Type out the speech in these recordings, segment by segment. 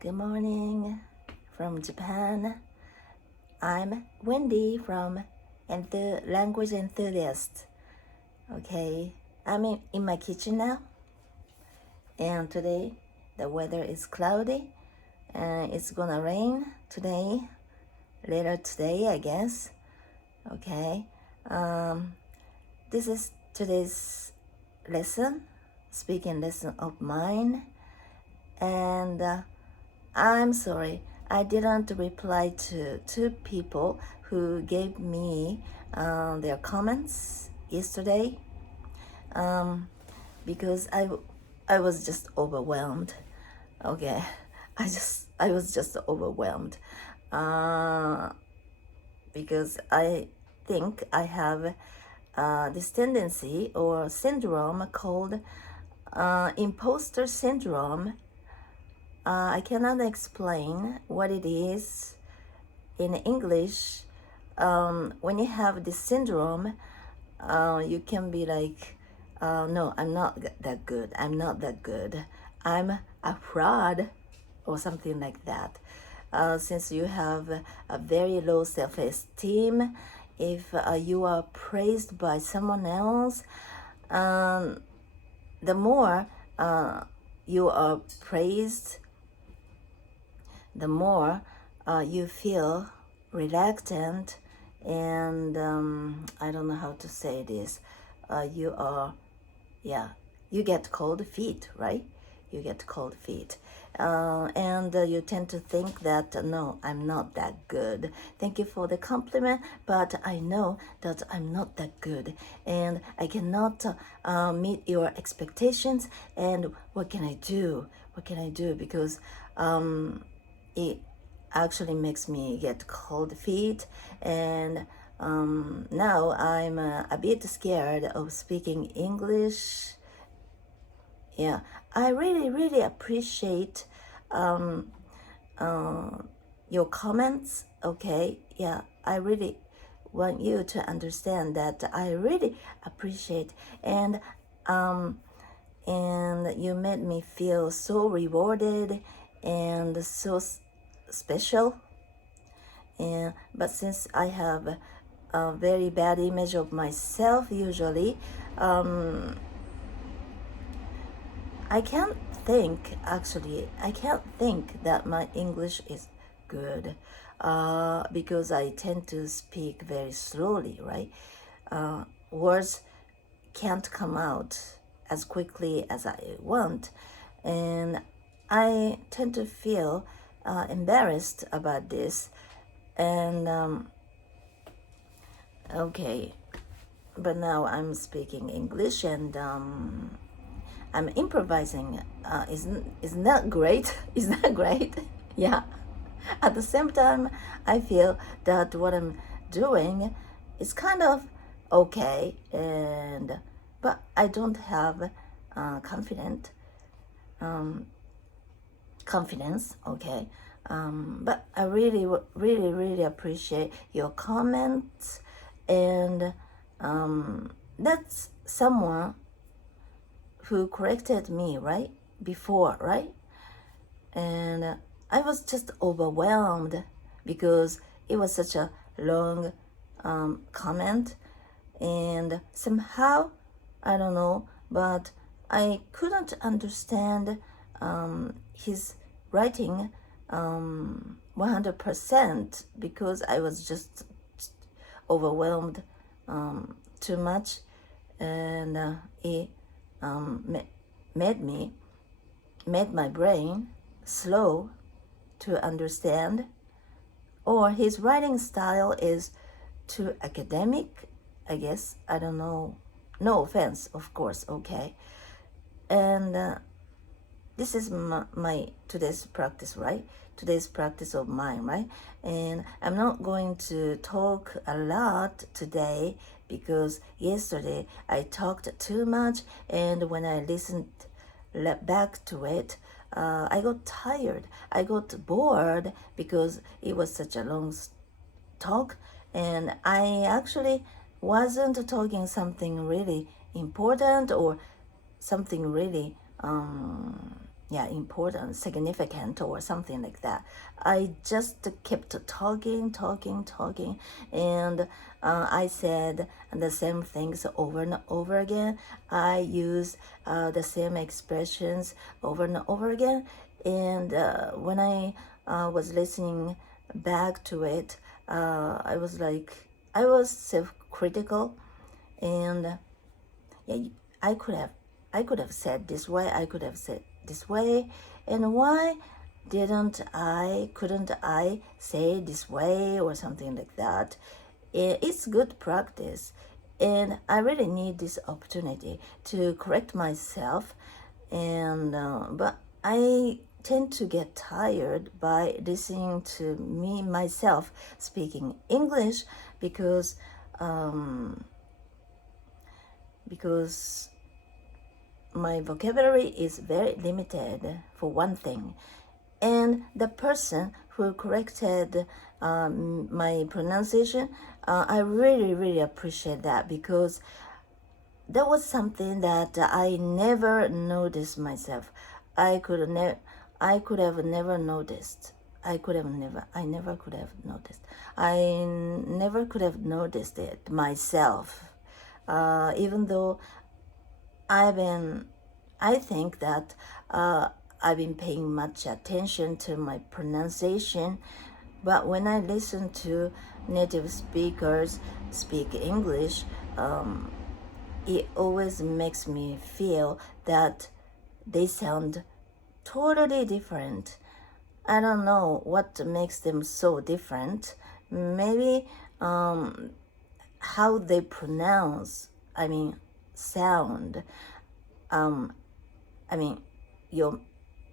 Good morning from Japan. I'm Wendy from Language-Enthusiast. Okay, I'm in my kitchen now, and today the weather is cloudy and it's gonna rain today, later today, I guess. Okay, this is today's lesson, speaking lesson of mine, and I'm sorry, I didn't reply to two people who gave me their comments yesterday because I was just overwhelmed. Okay, I was just overwhelmed because I think I have this tendency or syndrome called imposter syndrome. I cannot explain what it is in English. When you have this syndrome, you can be like, no, I'm not that good. I'm not that good. I'm a fraud or something like that. Since you have a very low self-esteem, if you are praised by someone else, the more you are praised, the more you feel reluctant and I don't know how to say this. You get cold feet, right? You get cold feet. And you tend to think that, no, I'm not that good. Thank you for the compliment, but I know that I'm not that good. And I cannot meet your expectations. And what can I do? What can I do? Because it actually makes me get cold feet, and now I'm a bit scared of speaking English. Yeah, I really appreciate your comments. Okay, yeah, I really want you to understand that I really appreciate, and you made me feel so rewarded and so special. And but since I have a very bad image of myself usually, I can't think that my English is good because I tend to speak very slowly, right? Words can't come out as quickly as I want, and I tend to feel embarrassed about this. And okay, but now I'm speaking English, and I'm improvising. Isn't that great? Isn't that great? Yeah. At the same time, I feel that what I'm doing is kind of okay, and but I don't have confidence. Okay. But I really appreciate your comments, and that's someone who corrected me right before, right? And I was just overwhelmed because it was such a long comment, and somehow, I don't know, but I couldn't understand his writing 100% because I was just overwhelmed too much, and it made my brain slow to understand, or his writing style is too academic, I guess. I don't know. No offense, of course, okay. And this is my today's practice, right? Today's practice of mine, right? And I'm not going to talk a lot today because yesterday I talked too much, and when I listened back to it, I got tired. I got bored because it was such a long talk, and I actually wasn't talking something really important or something really important, significant, or something like that. I just kept talking, and I said the same things over and over again. I used the same expressions over and over again. And when I was listening back to it, I was like, I was self-critical, and yeah, I could have said this way, I could have said this way, and why couldn't I say this way or something like that? It's good practice, and I really need this opportunity to correct myself, and but I tend to get tired by listening to me myself speaking English because because my vocabulary is very limited, for one thing, and the person who corrected my pronunciation, I really appreciate that, because that was something that I never noticed myself. I could have never noticed. I never could have noticed. I never could have noticed it myself. Even though I think that I've been paying much attention to my pronunciation, but when I listen to native speakers speak English, it always makes me feel that they sound totally different. I don't know what makes them so different. Maybe how they pronounce, sound.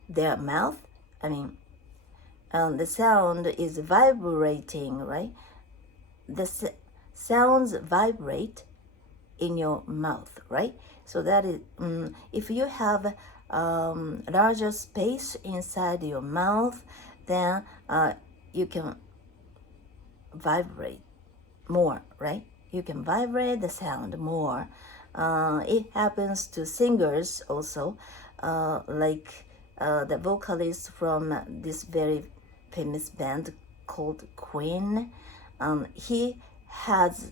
Their mouth. The sound is vibrating, right? The sounds vibrate in your mouth, right? So that is, if you have larger space inside your mouth, then you can vibrate more, right? You can vibrate the sound more. It happens to singers also, like the vocalist from this very famous band called Queen. He has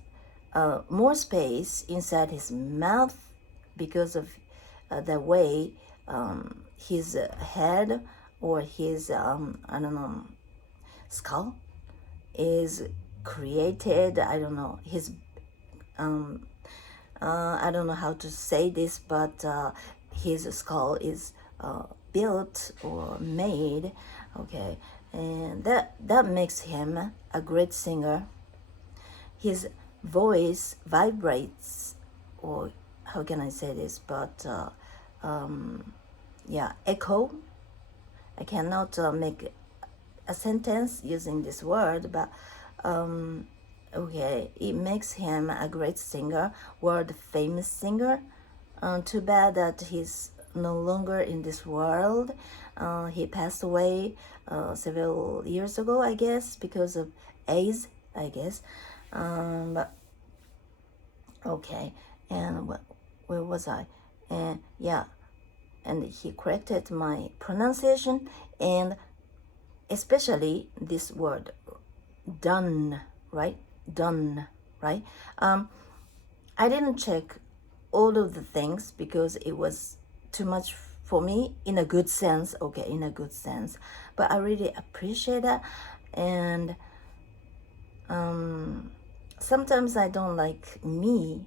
more space inside his mouth because of the way his head or his skull is created. I don't know his I don't know how to say this, but his skull is built or made, okay, and that makes him a great singer. His voice vibrates, or how can I say this? But echo. I cannot make a sentence using this word, but okay, it makes him a great singer, world famous singer. Too bad that he's no longer in this world. He passed away several years ago, I guess, because of AIDS, I guess. But okay, and where was I? And and he corrected my pronunciation, and especially this word, done, right? Done, right? I didn't check all of the things because it was too much for me, in a good sense, okay, in a good sense. But I really appreciate that, and sometimes I don't like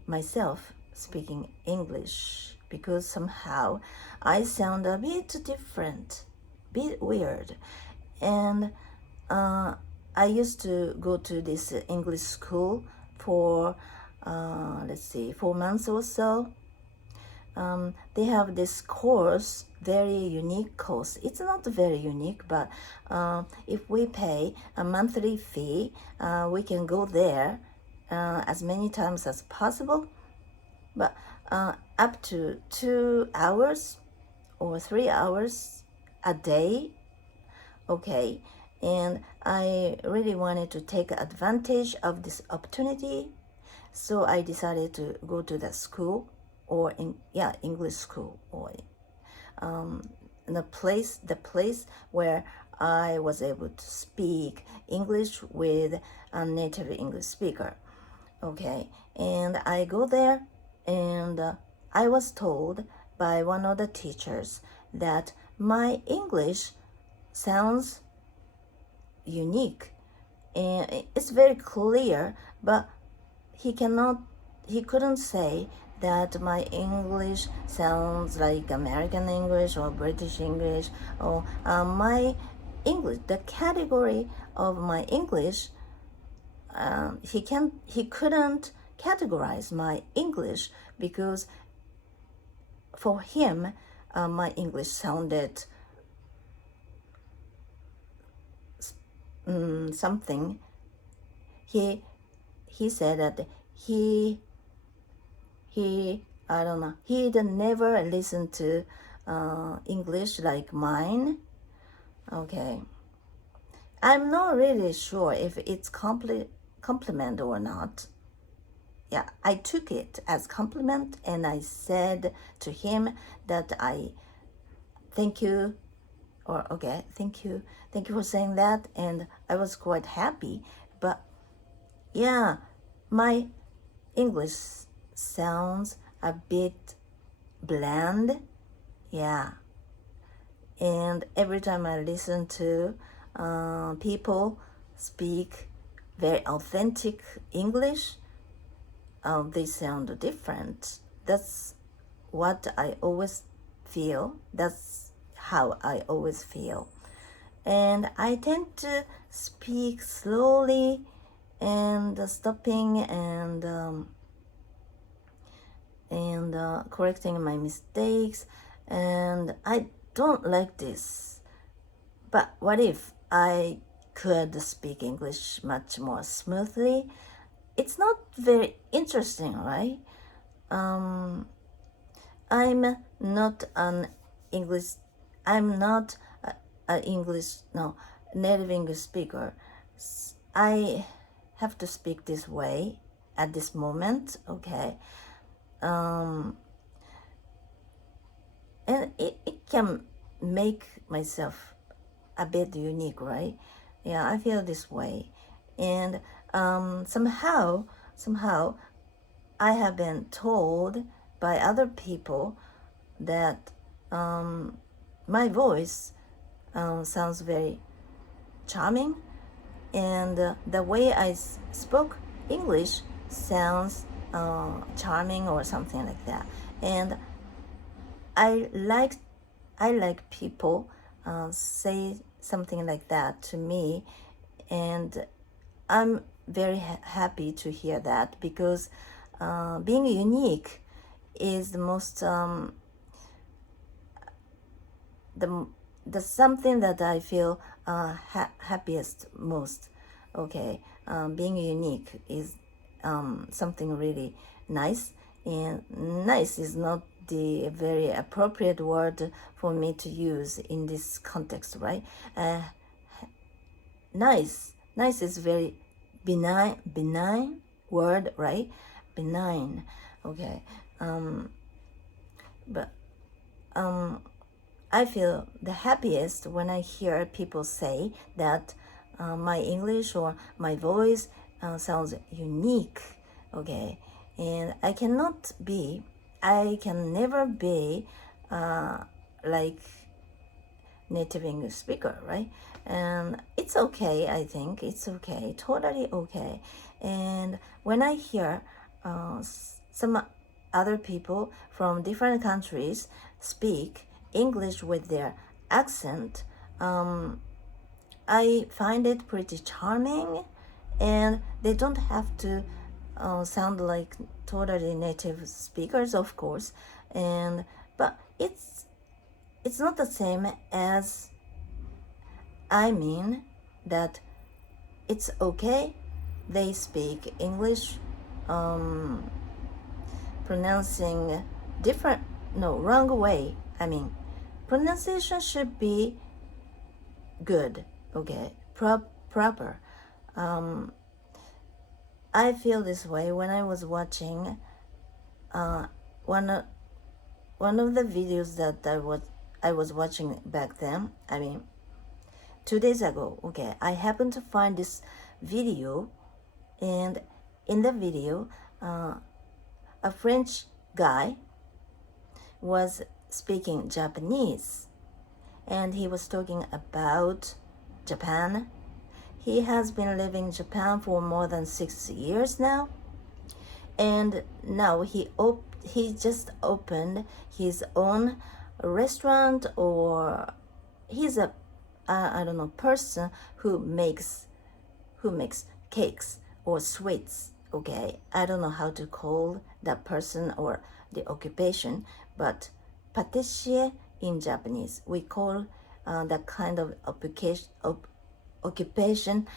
myself speaking English because somehow I sound a bit different, bit weird. And I used to go to this English school for 4 months or so. They have this course, very unique course. It's not very unique, but if we pay a monthly fee, we can go there as many times as possible, but up to 2 hours or 3 hours a day, okay. And I really wanted to take advantage of this opportunity, so I decided to go to the school, or English school, or the place where I was able to speak English with a native English speaker. Okay, and I go there, and I was told by one of the teachers that my English sounds unique, and it's very clear, but he couldn't say that my English sounds like American English or British English, or my English, the category of my English, he couldn't categorize my English, because for him, my English sounded something. He said that he I don't know, he'd never listened to English like mine. Okay, I'm not really sure if it's compliment or not. Yeah, I took it as compliment, and I said to him that I thank you, or okay, thank you for saying that, and I was quite happy. But yeah, my English sounds a bit bland. Yeah, and every time I listen to people speak very authentic English, they sound different. That's what I always feel. That's how I always feel. And I tend to speak slowly and stopping and correcting my mistakes. And I don't like this. But what if I could speak English much more smoothly? It's not very interesting, right? I'm not an English. I'm not an English. No, native English speaker. I have to speak this way at this moment. Okay, and it can make myself a bit unique, right? Yeah, I feel this way, and somehow I have been told by other people that my voice sounds very charming, and the way I spoke English sounds charming or something like that. And I like people say something like that to me, and I'm very happy to hear that, because being unique is the most the something that I feel happiest most. Okay, being unique is something really nice, and nice is not the very appropriate word for me to use in this context, right? Nice is very benign word, right? Benign. Okay, but I feel the happiest when I hear people say that my English or my voice sounds unique. Okay, and I can never be like native English speaker, right? And it's okay. I think it's okay, totally okay. And when I hear some other people from different countries speak English with their accent, I find it pretty charming, and they don't have to sound like totally native speakers, of course, but it's not the same as, I mean that it's okay they speak English pronouncing different, no, wrong way. I mean, pronunciation should be good, okay, proper. I feel this way when I was watching one of the videos that I was watching back then. I mean, 2 days ago. Okay, I happened to find this video, and in the video, a French guy was speaking Japanese, and he was talking about Japan. He has been living in Japan for more than 6 years now, and now he just opened his own restaurant, or he's a I don't know, person who makes cakes or sweets. Okay, I don't know how to call that person or the occupation, but patissier in Japanese, we call that kind of occupation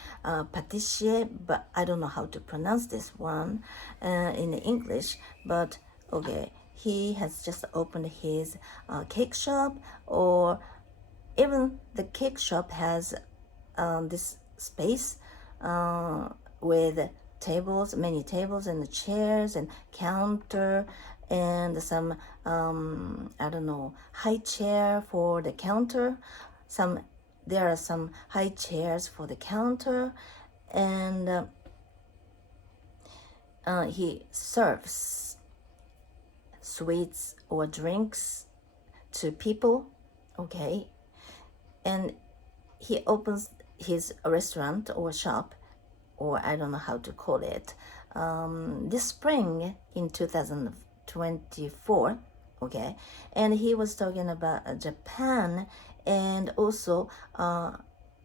patissier, but I don't know how to pronounce this one in English. But okay, he has just opened his cake shop, or even the cake shop has this space with tables, many tables and chairs and counter, and some I don't know, high chair for the counter. There are some high chairs for the counter, and he serves sweets or drinks to people. Okay, and he opens his restaurant or shop, or I don't know how to call it, this spring in 2024. Okay, and he was talking about Japan, and also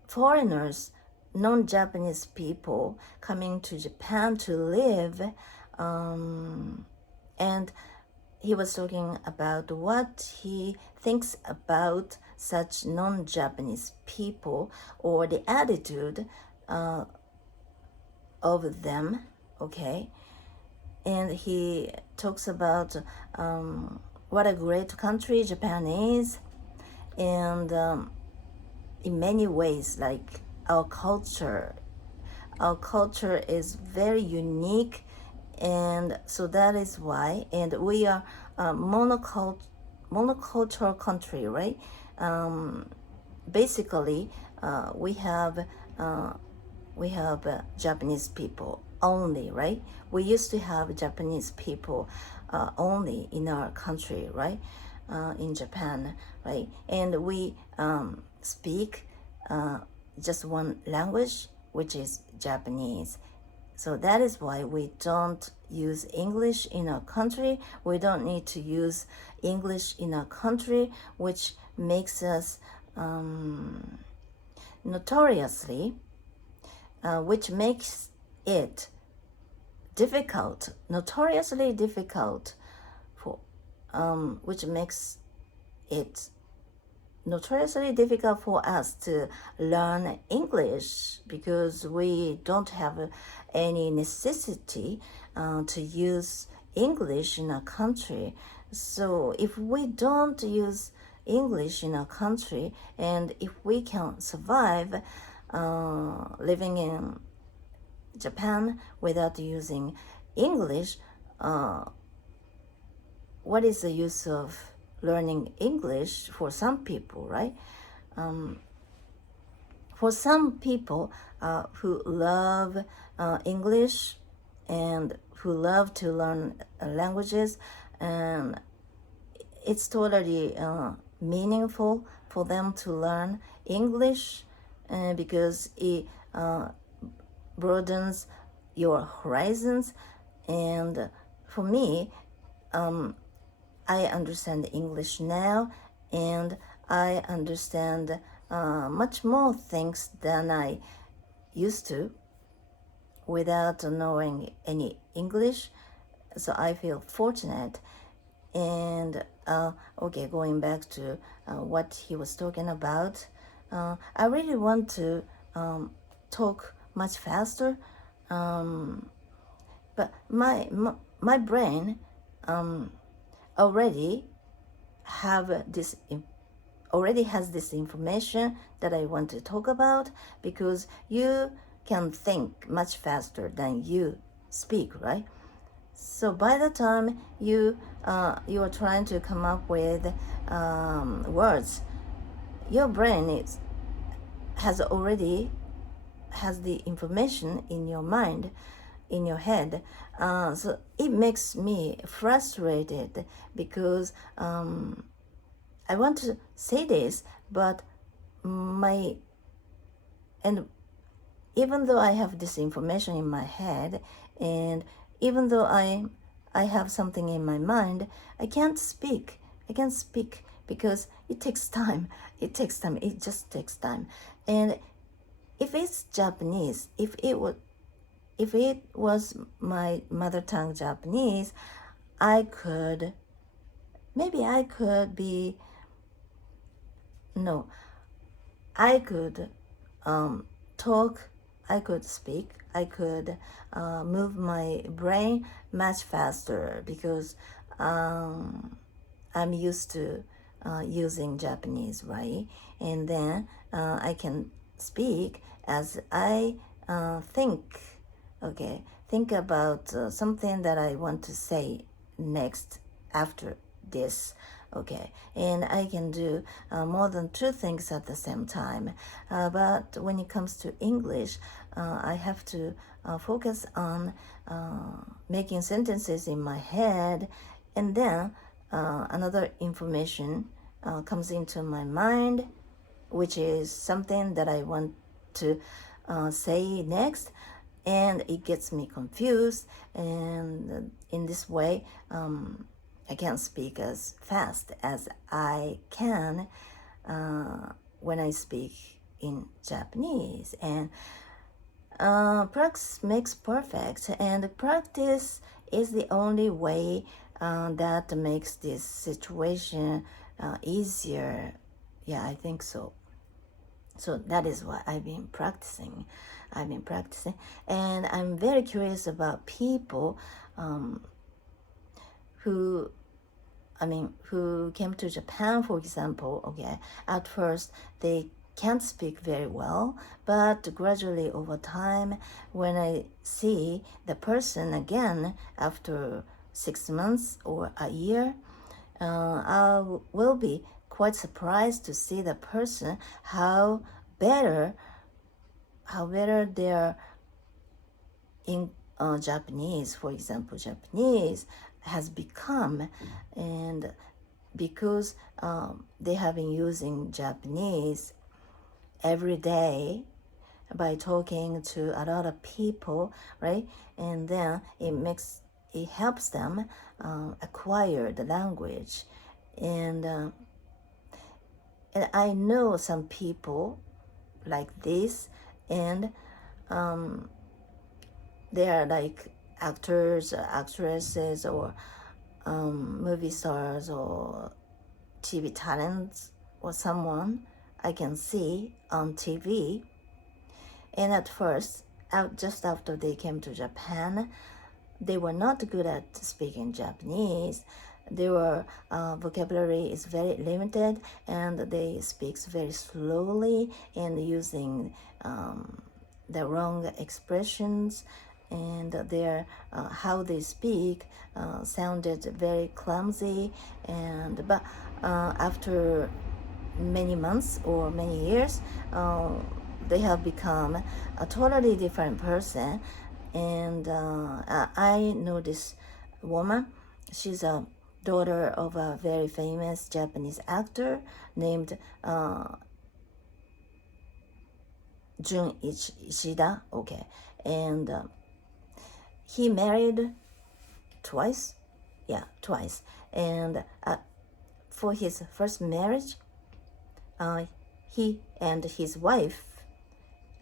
foreigners, non-Japanese people coming to Japan to live, and he was talking about what he thinks about such non-Japanese people, or the attitude of them. Okay, and he talks about what a great country Japan is, and in many ways, like our culture is very unique, and so that is why, and we are a monocultural country, right? Basically, we have Japanese people only, right? We used to have Japanese people only in our country, right? In Japan, right? And we speak just one language, which is Japanese. So that is why we don't use English in our country. We don't need to use English in our country, which makes us notoriously, which makes it difficult, notoriously difficult for, which makes it notoriously difficult for us to learn English, because we don't have any necessity to use English in our country. So if we don't use English in our country, and if we can survive living in Japan without using English, what is the use of learning English for some people, right? For some people who love English and who love to learn languages, and it's totally meaningful for them to learn English, because it broadens your horizons. And for me, I understand English now, and I understand much more things than I used to without knowing any English. So I feel fortunate. And okay, going back to what he was talking about, I really want to talk much faster, but my brain already has this information that I want to talk about, because you can think much faster than you speak, right? So by the time you you are trying to come up with words, your brain has the information in your mind, in your head. So it makes me frustrated because I want to say this, but and even though I have this information in my head, and even though I have something in my mind, I can't speak. I can't speak because it takes time. It takes time. It just takes time. And if it's Japanese, if it was my mother tongue Japanese, I could talk, I could speak, I could move my brain much faster because I'm used to using Japanese, right? And then I can speak as I think about something that I want to say next after this. Okay, and I can do more than two things at the same time. But when it comes to English, I have to focus on making sentences in my head, and then another information comes into my mind, which is something that I want to say next, and it gets me confused, and in this way I can't speak as fast as I can when I speak in Japanese. And practice makes perfect, and practice is the only way that makes this situation easier. Yeah, I think so. So that is what I've been practicing. And I'm very curious about people who came to Japan, for example. Okay, at first they can't speak very well, but gradually over time, when I see the person again after 6 months or a year, I will be quite surprised to see the person how better they're in Japanese. For example, Japanese has become, and because they have been using Japanese every day by talking to a lot of people, right? And then it helps them acquire the language, and I know some people like this, and they are like actors, actresses, or movie stars, or TV talents, or someone I can see on TV. And at first, just after they came to Japan, they were not good at speaking Japanese. Their vocabulary is very limited, and they speak very slowly and using the wrong expressions, and their how they speak sounded very clumsy. But after many months or many years, they have become a totally different person. And I know this woman. She's a daughter of a very famous Japanese actor named Jun Ishida. Okay, and he married twice. Yeah, twice. And for his first marriage, he and his wife,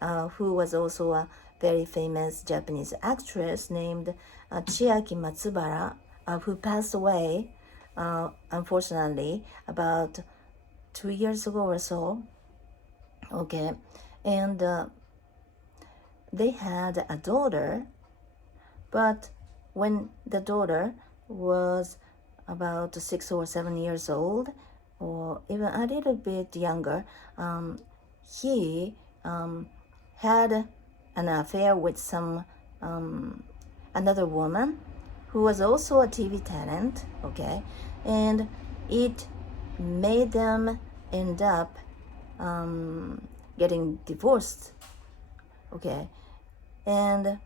who was also a very famous Japanese actress named Chiaki Matsubara, who passed away, unfortunately, about 2 years ago or so. Okay, and they had a daughter, but when the daughter was about 6 or 7 years old, or even a little bit younger, he had an affair with some another woman who was also a TV talent, okay, and it made them end up getting divorced, okay, and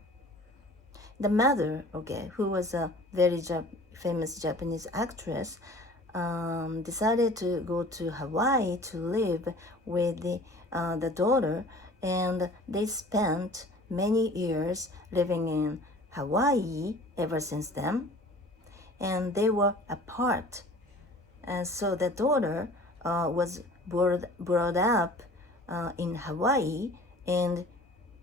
the mother, okay, who was a very famous Japanese actress, decided to go to Hawaii to live with the daughter, and they spent many years living in Hawaii ever since then, and they were apart. And so the daughter was brought up in Hawaii, and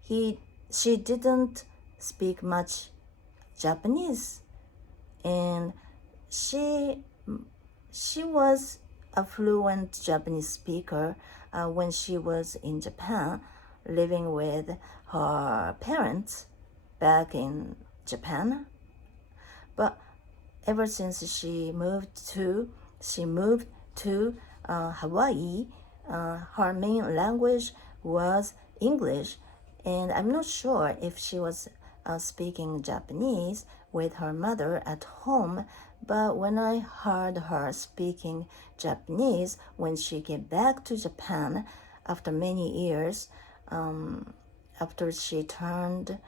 she didn't speak much Japanese, and she was a fluent Japanese speaker when she was in Japan, living with her parents back in Japan. But ever since she moved to Hawaii, her main language was English, and I'm not sure if she was speaking Japanese with her mother at home, but when I heard her speaking Japanese when she came back to Japan after many years, after she turned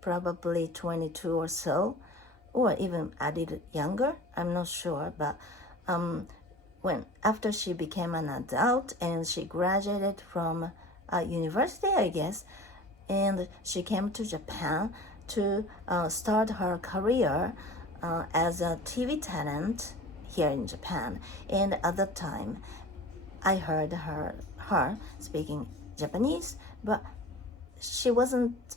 probably 22 or so, or even a little younger, I'm not sure, but when after she became an adult and she graduated from university, I guess, and she came to Japan to start her career as a TV talent here in Japan. And at that time, I heard her speaking Japanese, but she wasn't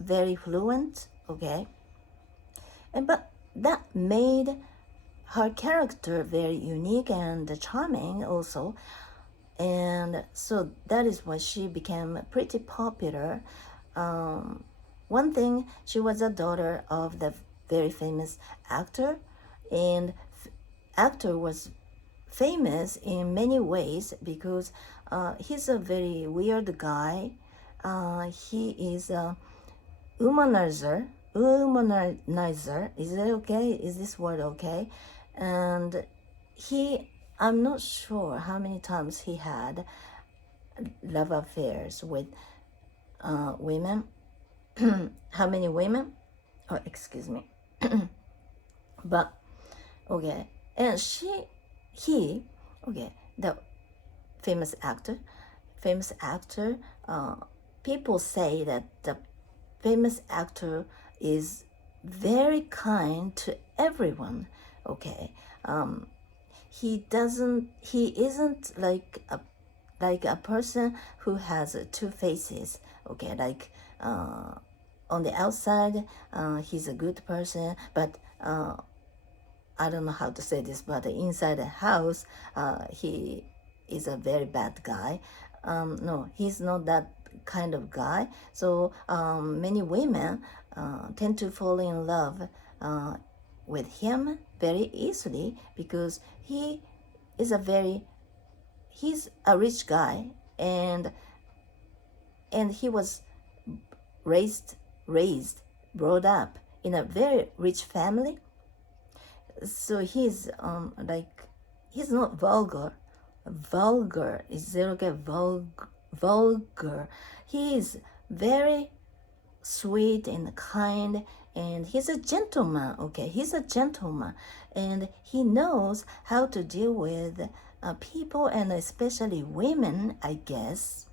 very fluent, okay? But that made her character very unique and charming also. And so that is why she became pretty popular. One thing, she was a daughter of the very famous actor, and actor was famous in many ways because he's a very weird guy. He is a womanizer. Is it okay? Is this word okay? And I'm not sure how many times he had love affairs with women. How many women? Oh, excuse me. But okay, and he, okay, the famous actor. People say that the famous actor is very kind to everyone. Okay, he isn't like a person who has two faces. Okay, like on the outside, he's a good person, but I don't know how to say this, but inside the house, he is a very bad guy. No, he's not that kind of guy. So many women tend to fall in love with him very easily because he's a rich guy, and he was brought up in a very rich family. So he's he's not vulgar. Is it okay? Vulgar. He is very sweet and kind, and he's a gentleman. Okay, he's a gentleman, and he knows how to deal with people, and especially women, I guess.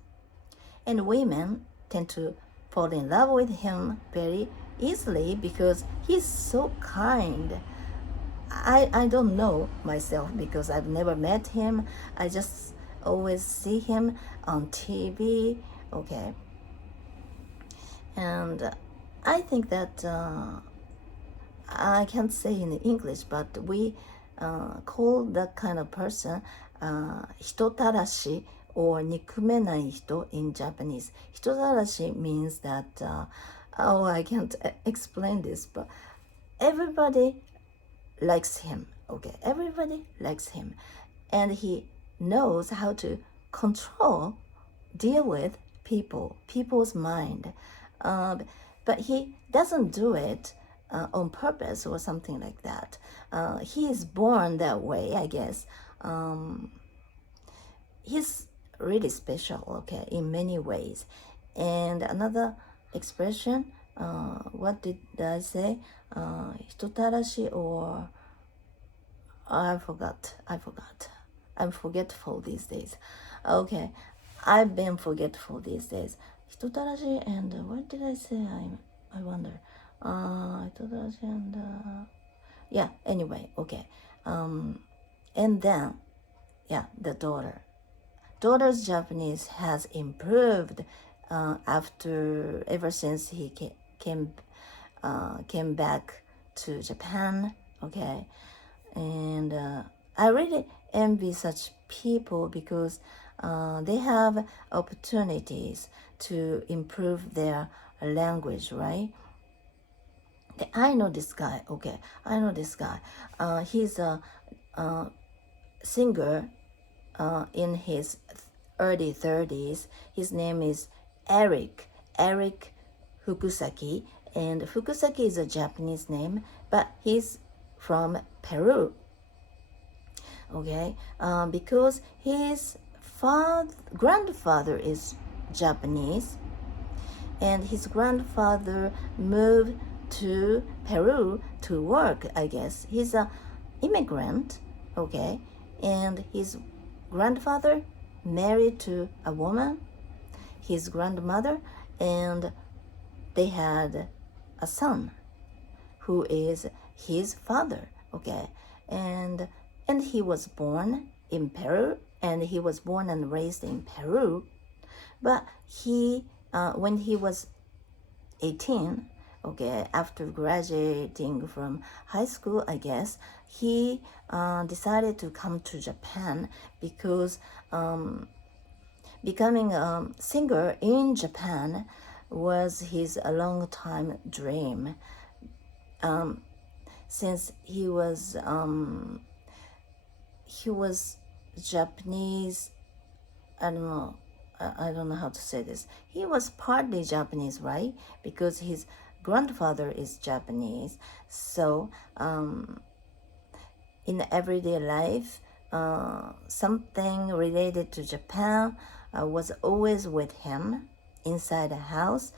And women tend to fall in love with him very easily because he's so kind. I don't know myself because I've never met him. I just always see him on TV, okay? And I think that I can't say in English, but we call that kind of person 人たらし or 憎めない人 in Japanese. 人たらし means that, I can't explain this, but everybody likes him, okay? Everybody likes him. And he knows how to deal with people's mind. But he doesn't do it on purpose or something like that. He is born that way, I guess. He's really special, okay, in many ways. And another expression, what did I say? 人たらし or I forgot. I'm forgetful these days. Okay, I've been forgetful these days. 人たらし and what did I say? I wonder. 人たらし and yeah. Anyway, okay. And then the daughter. Daughter's Japanese has improved ever since he came back to Japan. Okay, and I really envy such people because they have opportunities to improve their language, right? I know this guy. Okay, I know this guy. He's a singer in his early 30s. His name is Eric Fukusaki. And Fukusaki is a Japanese name, but he's from Peru. Okay, because his grandfather is Japanese, and his grandfather moved to Peru to work, I guess. He's an immigrant, okay, and his grandfather married to a woman, his grandmother, and they had a son who is his father, okay, and he was born in Peru, and he was born and raised in Peru, but when he was 18, okay, after graduating from high school, I guess, he decided to come to Japan because becoming a singer in Japan was his long time dream. Since he was Japanese, I don't know how to say this. He was partly Japanese, right? Because his grandfather is Japanese. So in everyday life, something related to Japan was always with him inside the house.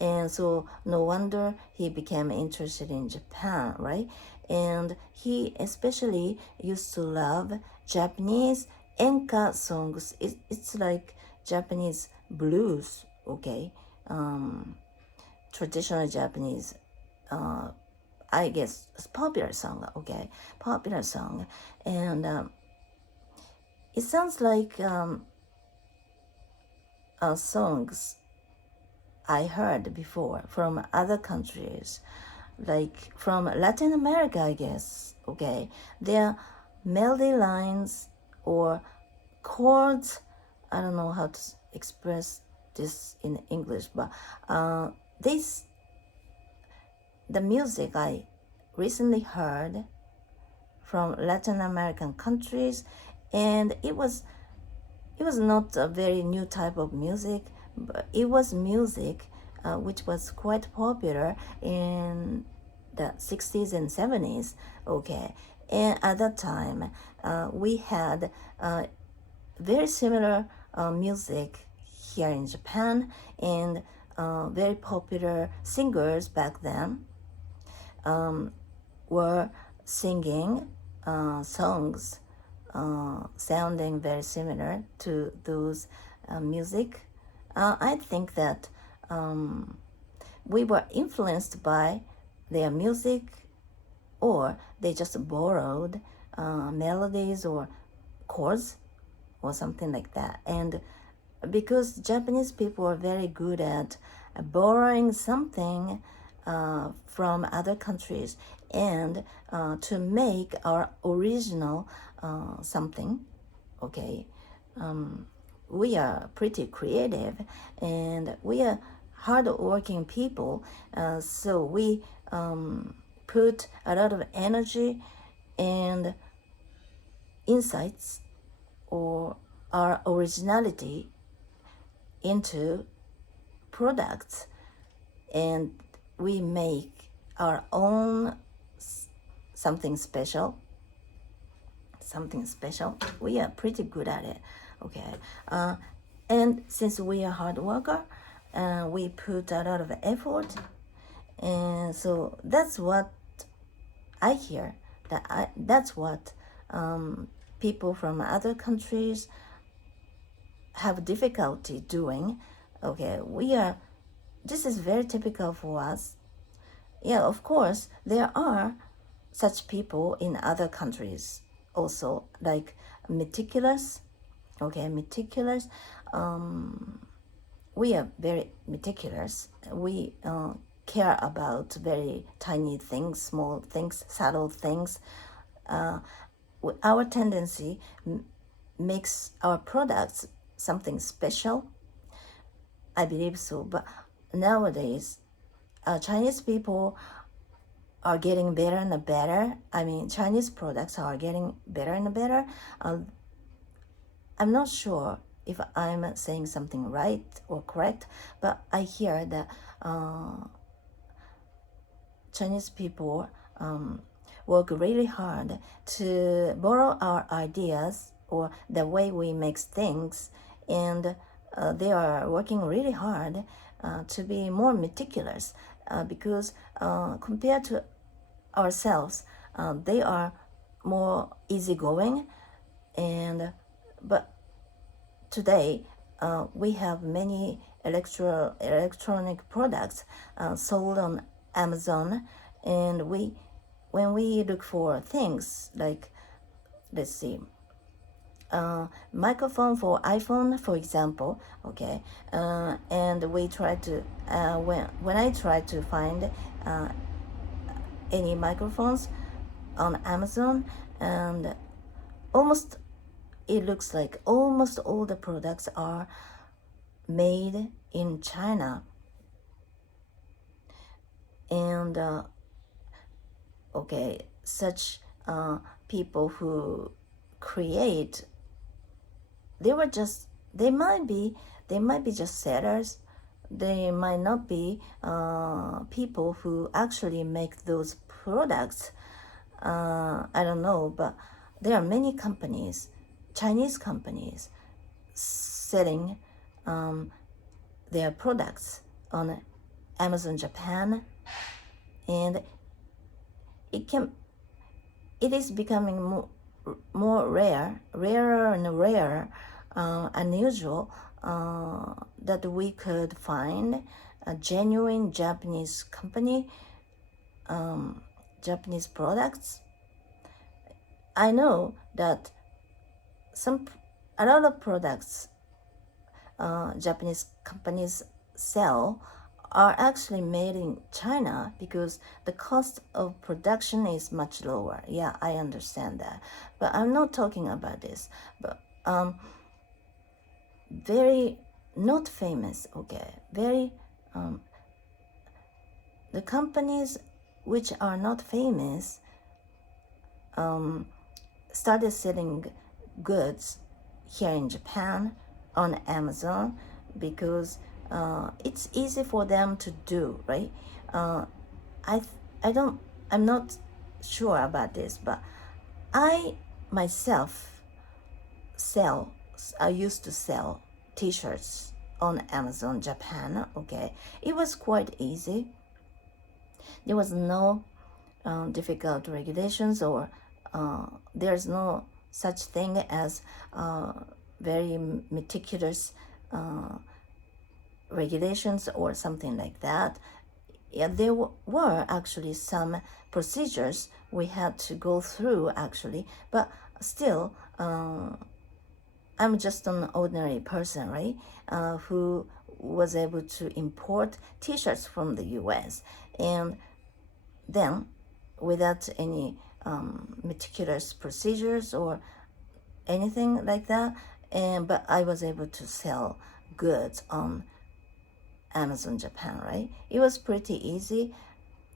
And so no wonder he became interested in Japan, right? And he especially used to love Japanese enka songs. It's like Japanese blues, okay? Traditional Japanese, I guess, popular song, okay? Popular song. And it sounds like songs I heard before from other countries, like from Latin America, I guess, okay? Their melody lines or chords, I don't know how to express this in English, but the music I recently heard from Latin American countries, and it was not a very new type of music, but it was music which was quite popular in the 60s and 70s, okay? And at that time, we had very similar music here in Japan, and very popular singers back then were singing songs sounding very similar to those music. I think that we were influenced by their music, or they just borrowed melodies or chords or something like that. And because Japanese people are very good at borrowing something from other countries and to make our original something, okay? We are pretty creative, and we are hard-working people, so we put a lot of energy and insights or our originality into products, and we make our own something special. We are pretty good at it. Okay. And since we are hard worker, we put a lot of effort, and so that's what I hear. That's what people from other countries have difficulty doing. Okay, this is very typical for us. Yeah, of course, there are such people in other countries also, like meticulous. Okay, meticulous. We are very meticulous. We care about very tiny things, small things, subtle things. Our tendency makes our products something special. I believe so. But nowadays, Chinese people are getting better and better. I mean, Chinese products are getting better and better. I'm not sure if I'm saying something right or correct, but I hear that Chinese people work really hard to borrow our ideas or the way we make things, and they are working really hard to be more meticulous because compared to ourselves, they are more easygoing, but today we have many electronic products sold on Amazon, and when we look for things like, let's see, microphone for iPhone, for example, okay, and we try to when I try to find any microphones on Amazon, and it looks like almost all the products are made in China. And okay, such people who create, they might be just sellers. They might not be people who actually make those products. I don't know, but there are many companies, Chinese companies, selling their products on Amazon Japan, and it is becoming more rarer and rarer, unusual that we could find a genuine Japanese company, Japanese products. I know that a lot of products Japanese companies sell are actually made in China because the cost of production is much lower. Yeah, I understand that. But I'm not talking about this. But very not famous, okay. Very the companies which are not famous started selling goods here in Japan on Amazon because it's easy for them to do, right? I'm not sure about this, but I myself I used to sell t-shirts on Amazon Japan, okay. It was quite easy. There was no difficult regulations, or there's no such thing as very meticulous regulations or something like that. Yeah, there were actually some procedures we had to go through actually, but still I'm just an ordinary person, right, who was able to import t-shirts from the US, and then without any meticulous procedures or anything like that, but I was able to sell goods on Amazon Japan, right? It was pretty easy.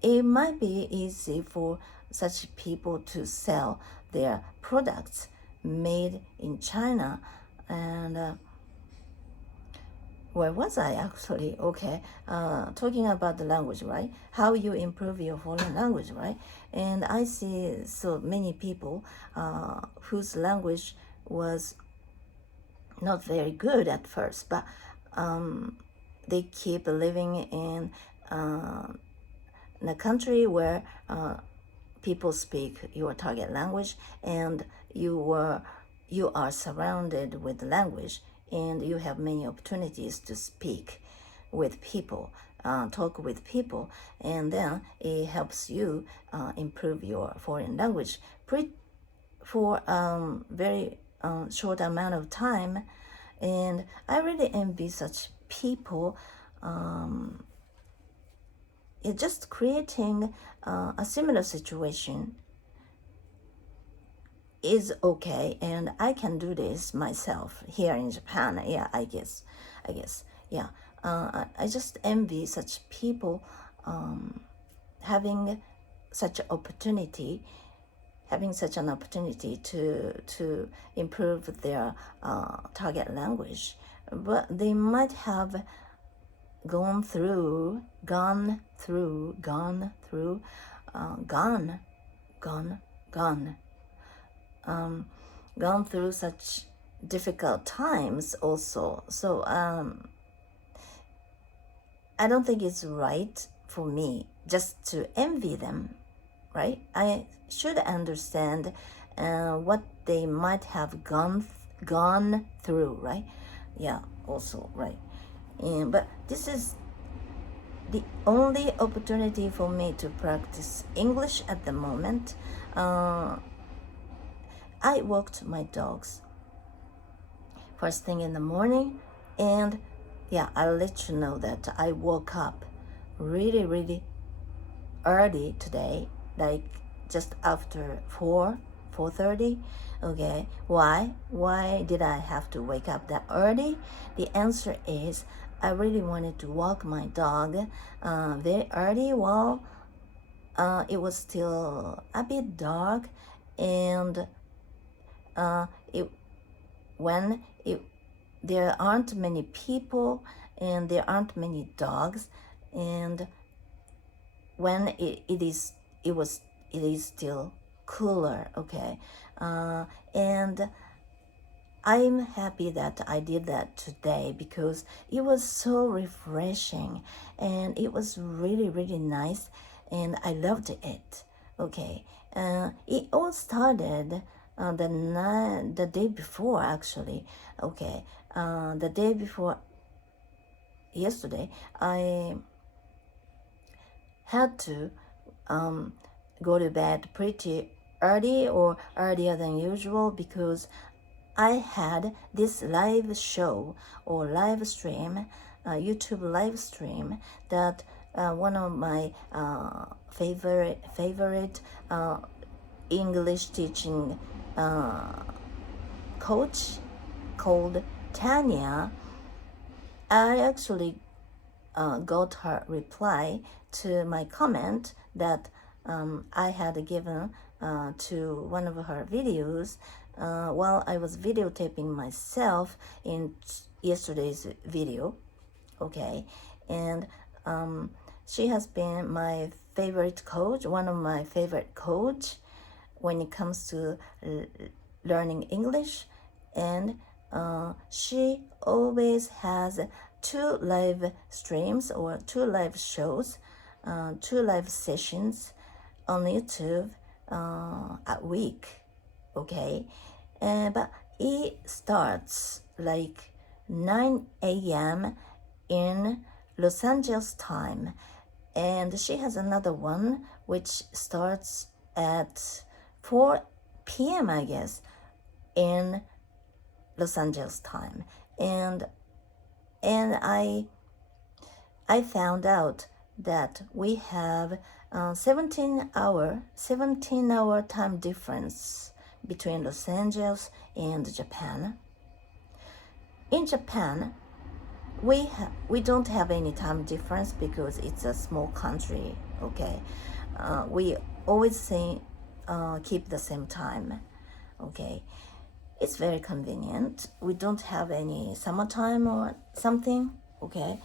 It might be easy for such people to sell their products made in China, and where was I actually? Okay, talking about the language, right? How you improve your foreign language, right? And I see so many people whose language was not very good at first, but they keep living in a country where people speak your target language, and you are surrounded with language, and you have many opportunities to speak with people, talk with people, and then it helps you improve your foreign language for very short amount of time. And I really envy such people. It's just creating a similar situation is okay, and I can do this myself here in Japan. Yeah, I guess, yeah. I just envy such people having such an opportunity, to improve their target language, but they might have gone through such difficult times also. So I don't think it's right for me just to envy them, right? I should understand what they might have gone through, right? Yeah, also, right. But this is the only opportunity for me to practice English at the moment. I walked my dogs first thing in the morning, and yeah, I'll let you know that I woke up really, really early today, like just after 4:30. Okay, why did I have to wake up that early? The answer is I really wanted to walk my dog very early while it was still a bit dark, and there aren't many people and there aren't many dogs, and when it is still cooler, okay, and I'm happy that I did that today because it was so refreshing and it was really, really nice, and I loved it. Okay, it all started the day before, actually. Okay, the day before yesterday, I had to go to bed pretty early, or earlier than usual, because I had this live show or live stream, YouTube live stream, that one of my favorite English teaching coach called Tanya. I actually got her reply to my comment that I had given to one of her videos while I was videotaping myself in yesterday's video. Okay, and she has been my favorite coach, one of my favorite coach when it comes to learning English, and she always has 2 live streams or 2 live shows, 2 live sessions on YouTube a week. Okay, but it starts like 9 a.m. in Los Angeles time, and she has another one which starts at 4 p.m. I guess in Los Angeles time, and I found out that we have 17-hour time difference between Los Angeles and Japan. In Japan, we don't have any time difference because it's a small country. Okay, we always keep the same time. Okay, it's very convenient. We don't have any summertime or something. okay,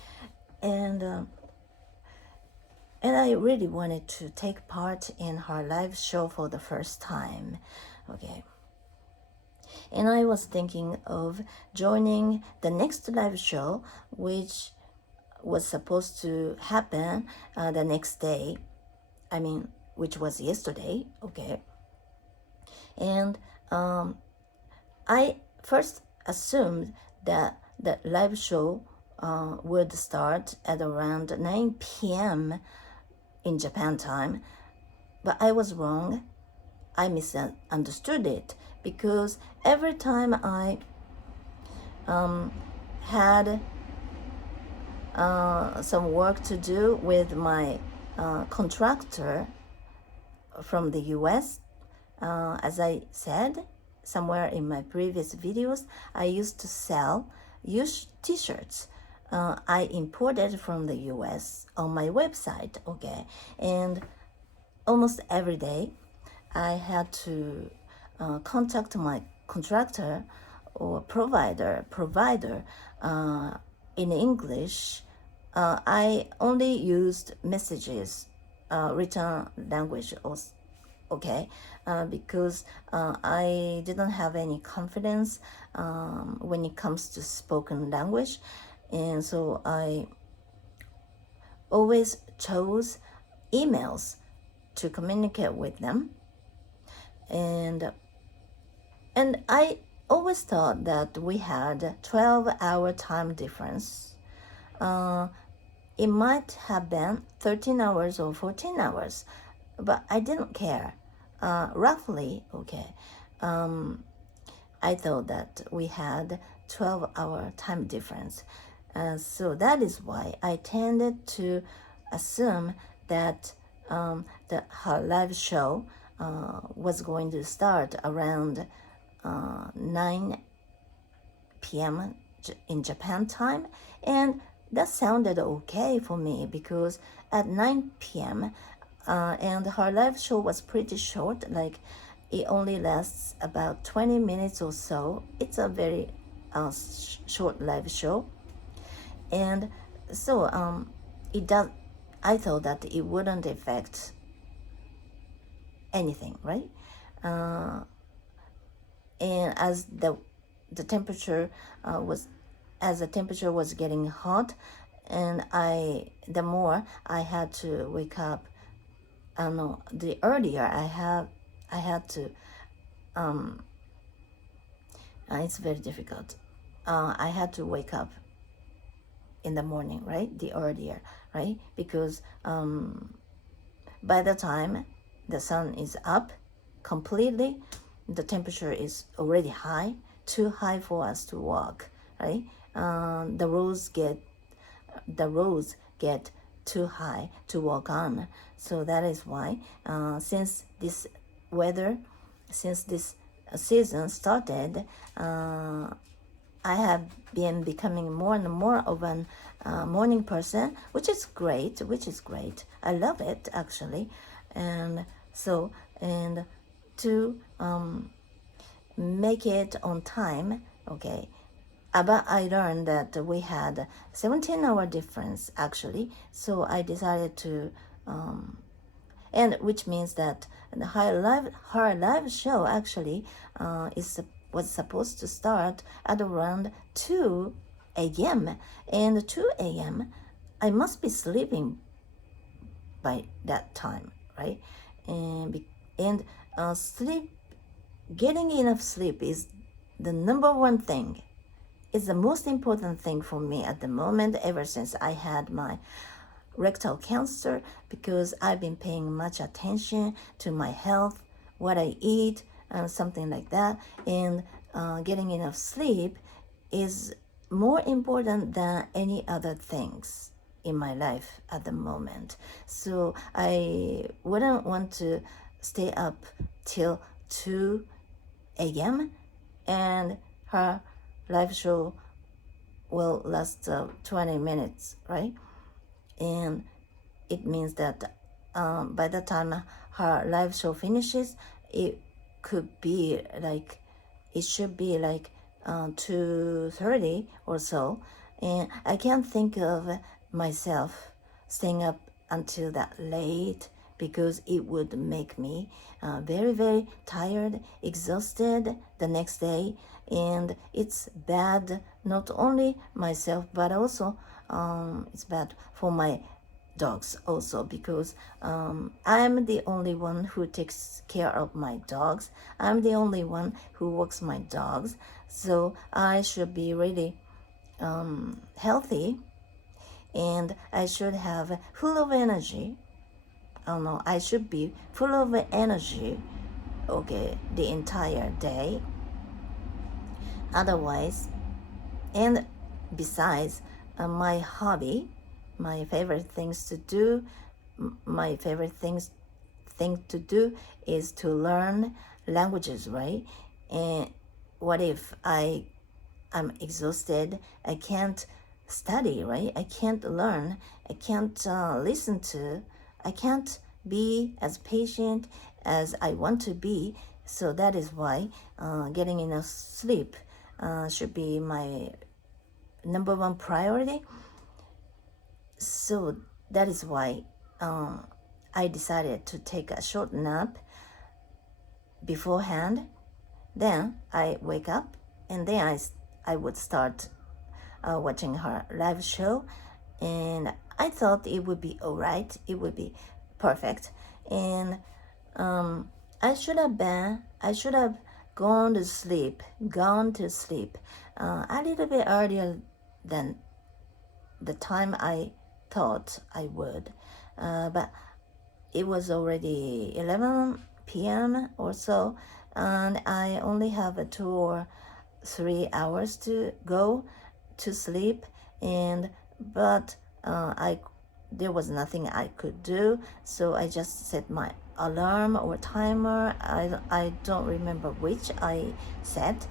and I really wanted to take part in her live show for the first time, okay. And I was thinking of joining the next live show, which was supposed to happen the next day. I mean, which was yesterday, okay. And I first assumed that the live show would start at around 9 p.m. in Japan time, but I was wrong. I misunderstood it because every time I had some work to do with my contractor from the US, as I said somewhere in my previous videos, I used to sell used t-shirts I imported from the US on my website, okay, and almost every day I had to contact my contractor or provider in English. I only used messages, written language, okay, because I didn't have any confidence when it comes to spoken language, and so I always chose emails to communicate with them. And I always thought that we had 12-hour time difference. It might have been 13 hours or 14 hours, but I didn't care. Roughly, okay. I thought that we had 12-hour time difference. So that is why I tended to assume that her live show was going to start around 9 p.m. in Japan time, and that sounded okay for me because at 9 p.m. And her live show was pretty short, like it only lasts about 20 minutes or so. It's a very short live show, and so it does. I thought that it wouldn't affect anything, right? And as the temperature the temperature was getting hot, and the more I had to wake up, the earlier I had to it's very difficult. I had to wake up in the morning, right? The earlier, right? Because by the time the sun is up completely, the temperature is already high, too high for us to walk, right? The roads get too high to walk on. So that is why, since this season started, I have been becoming more and more of an morning person, which is great. I love it actually, and so to make it on time, okay. But I learned that we had 17-hour difference actually, so I decided to, and which means that her live show actually was supposed to start at around 2 a.m. And 2 a.m. I must be sleeping by that time, right? And getting enough sleep is the number one thing. It's the most important thing for me at the moment, ever since I had my rectal cancer, because I've been paying much attention to my health, what I eat, and something like that. And getting enough sleep is more important than any other things in my life at the moment. So I wouldn't want to stay up till 2 a.m. and her live show will last 20 minutes, right? And it means that by the time her live show finishes, it should be like 2:30 or so, And I can't think of myself staying up until that late because it would make me very, very tired, exhausted the next day. And it's bad, not only myself, but also it's bad for my dogs also, because I'm the only one who takes care of my dogs. I'm the only one who walks my dogs. So I should be really healthy, and I should have full of energy. Oh no, I should be full of energy, okay, the entire day. Otherwise, and besides, my hobby, my favorite things to do, my favorite thing to do is to learn languages, right? And what if I'm exhausted? I can't study, right? I can't learn. I can't listen to. I can't be as patient as I want to be. So that is why getting enough sleep should be my number one priority. So that is why I decided to take a short nap beforehand. Then I wake up, and then I would start watching her live show, and I thought it would be all right. It would be perfect, and I should have gone to sleep a little bit earlier than the time I thought I would, but it was already 11 p.m. or so, and I only have 2 or 3 hours to go to sleep, but there was nothing I could do, so I just set my alarm or timer. I don't remember which I had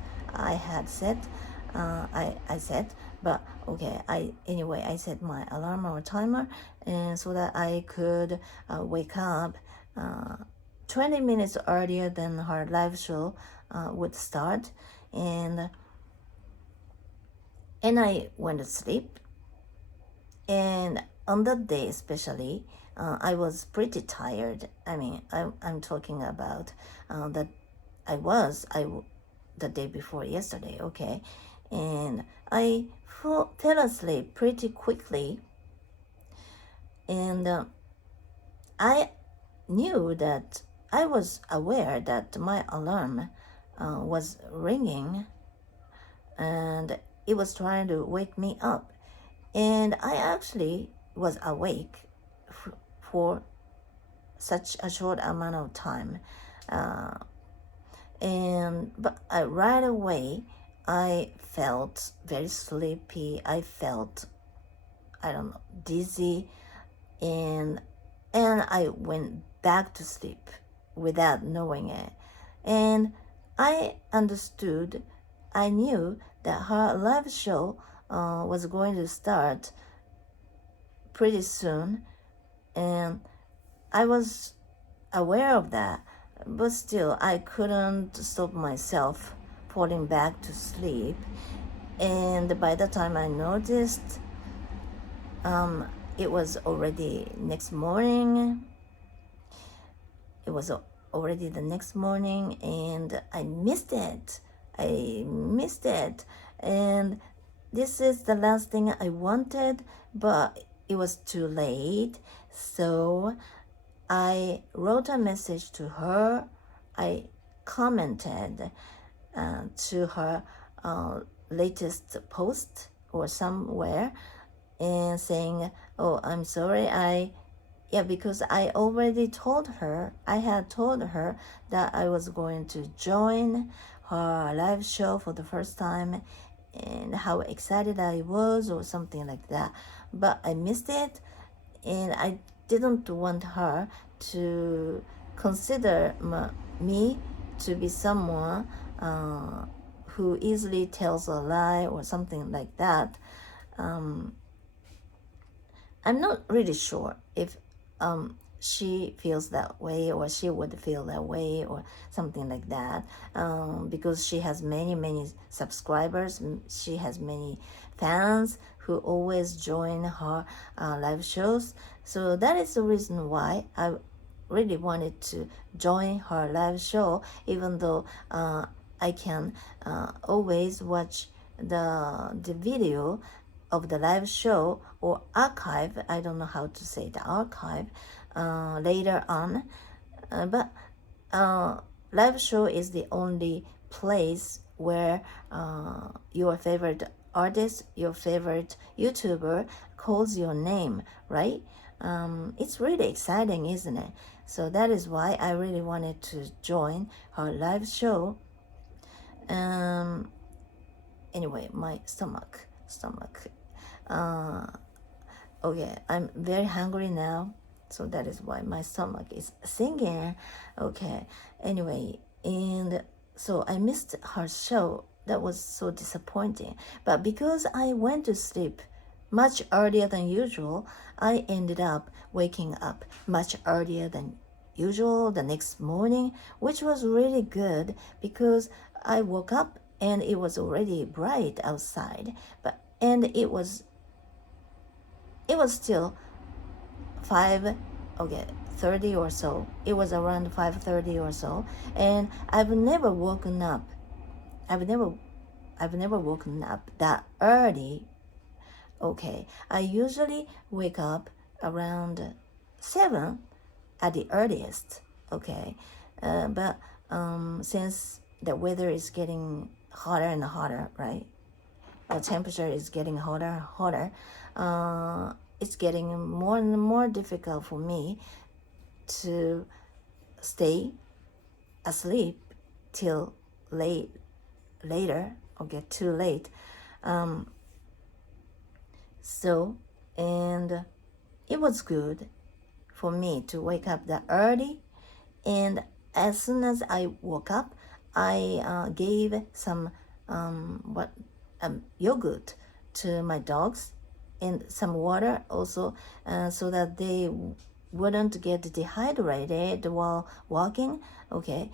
set. I set, but okay. I set my alarm or timer, and so that I could wake up 20 minutes earlier than her live show would start, and I went to sleep. And on that day especially, I was pretty tired. I mean, I'm talking about that the day before yesterday, okay? And I fell asleep pretty quickly. And I knew that I was aware that my alarm was ringing, and it was trying to wake me up. And I actually was awake for such a short amount of time. But right away, I felt very sleepy. I felt, I don't know, dizzy, and I went back to sleep without knowing it. And I understood, I knew that her live show was going to start pretty soon, and I was aware of that, but still I couldn't stop myself falling back to sleep. And by the time I noticed, it was already next morning. It was already the next morning, and I missed it. And this is the last thing I wanted, but it was too late. So I wrote a message to her. I commented to her latest post or somewhere, and saying, "Oh, I'm sorry. Because I already told her, I had told her that I was going to join her live show for the first time, and how excited I was or something like that. But I missed it, and I didn't want her to consider me to be someone who easily tells a lie or something like that." I'm not really sure if she feels that way, or she would feel that way, or something like that, because she has many subscribers, she has many fans. who always join her live shows. So that is the reason why I really wanted to join her live show, even though I can always watch the video of the live show or archive. I don't know how to say the archive later on, but live show is the only place where your favorite artist, your favorite YouTuber calls your name, right? It's really exciting, isn't it? So that is why I really wanted to join her live show. Anyway, my stomach. Okay, I'm very hungry now, so that is why my stomach is singing. Okay, anyway, and so I missed her show. That was so disappointing. But because I went to sleep much earlier than usual, I ended up waking up much earlier than usual the next morning, which was really good because I woke up and it was already bright outside, and it was still 5:30 or so. It was around 5:30 or so, and I've never woken up that early. Okay, I usually wake up around 7 at the earliest. Okay, but since the weather is getting hotter and hotter, right? The temperature is getting hotter and hotter. It's getting more and more difficult for me to stay asleep till later or get too late. So, and it was good for me to wake up that early, and as soon as I woke up, I gave some yogurt to my dogs and some water also, so that they wouldn't get dehydrated while walking. Okay,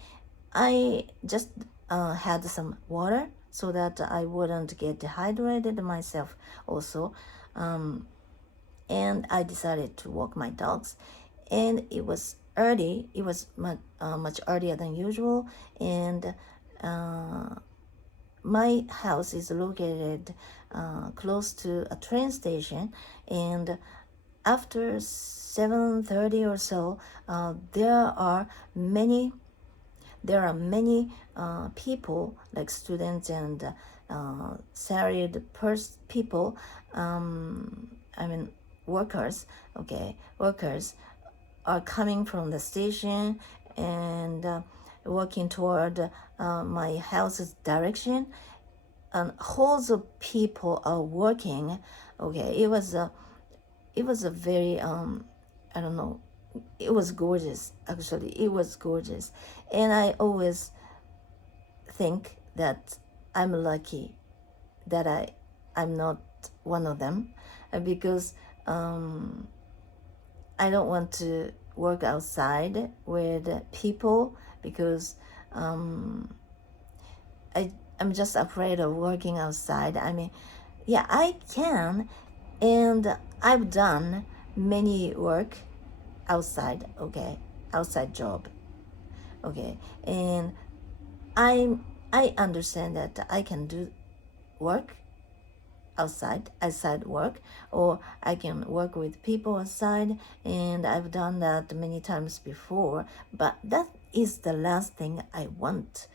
I just had some water so that I wouldn't get dehydrated myself also. And I decided to walk my dogs, and it was early. It was much earlier than usual, and my house is located close to a train station, and after 7:30 or so, there are many people, like students and salaried people, workers, workers are coming from the station and walking toward my house's direction, and hordes of people are working. Okay, it was a very I don't know, it was gorgeous. Actually, it was gorgeous, and I always think that I'm lucky that I'm not one of them, because I don't want to work outside with people, because I'm just afraid of working outside. I mean, yeah, I can, and I've done many work outside, outside job, and I understand that I can do work outside work, or I can work with people outside, and I've done that many times before, but that is the last thing I want.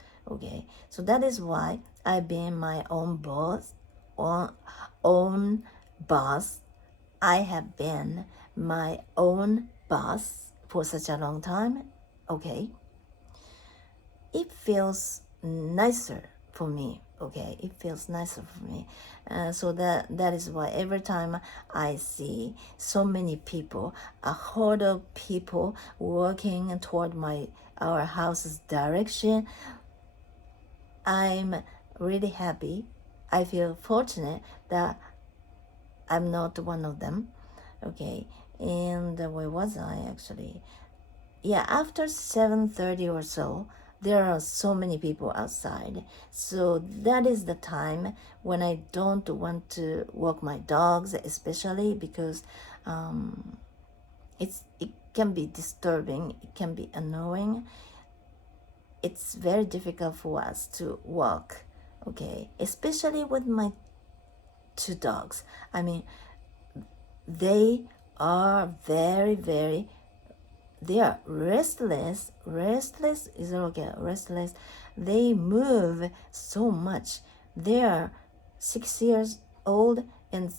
So that is why I've been my own boss. I have been my own boss for such a long time. It feels nicer for me. It feels nicer for me. So that is why every time I see so many people, a horde of people walking toward our house's direction, I'm really happy. I feel fortunate that I'm not one of them. And where was I actually? Yeah, after 7:30 or so, there are so many people outside. So that is the time when I don't want to walk my dogs, especially because it can be disturbing, it can be annoying. It's very difficult for us to walk, okay, especially with my two dogs. I mean, they are they are restless. Is it okay? Restless. They move so much. They are 6 years old and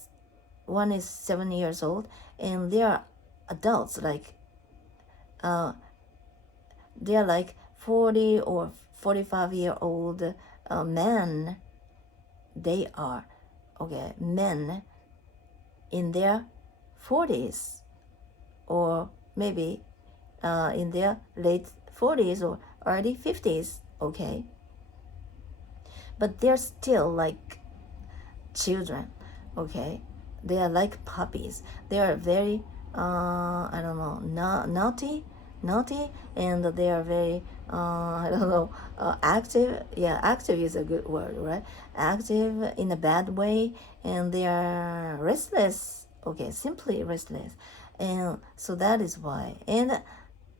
one is 7 years old, and they are adults, like they are like 40 or 45-year-old men. They are, okay, men in their 40s or maybe in their late 40s or early 50s, okay? But they're still like children, okay? They are like puppies. They are very, I don't know, naughty, and they are very, I don't know, active. Yeah, active is a good word, right? Active in a bad way, and they are restless, okay, simply restless. And so that is why. And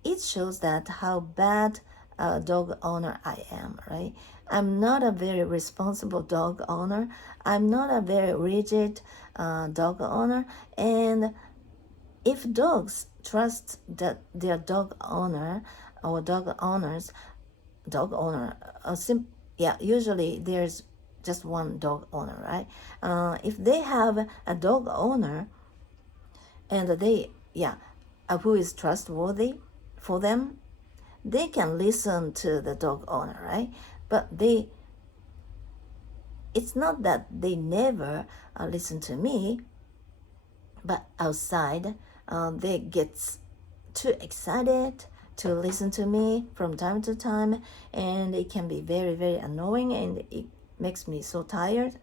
it shows that how bad a dog owner I am, right? I'm not a very responsible dog owner. I'm not a very rigid dog owner. And if dogs trust that their dog owner or dog owner, yeah, usually there's just one dog owner, right? If they have a dog owner and who is trustworthy for them, they can listen to the dog owner, right? But it's not that they never listen to me, but outside they get too excited to listen to me from time to time, and it can be very annoying, and it makes me so tired.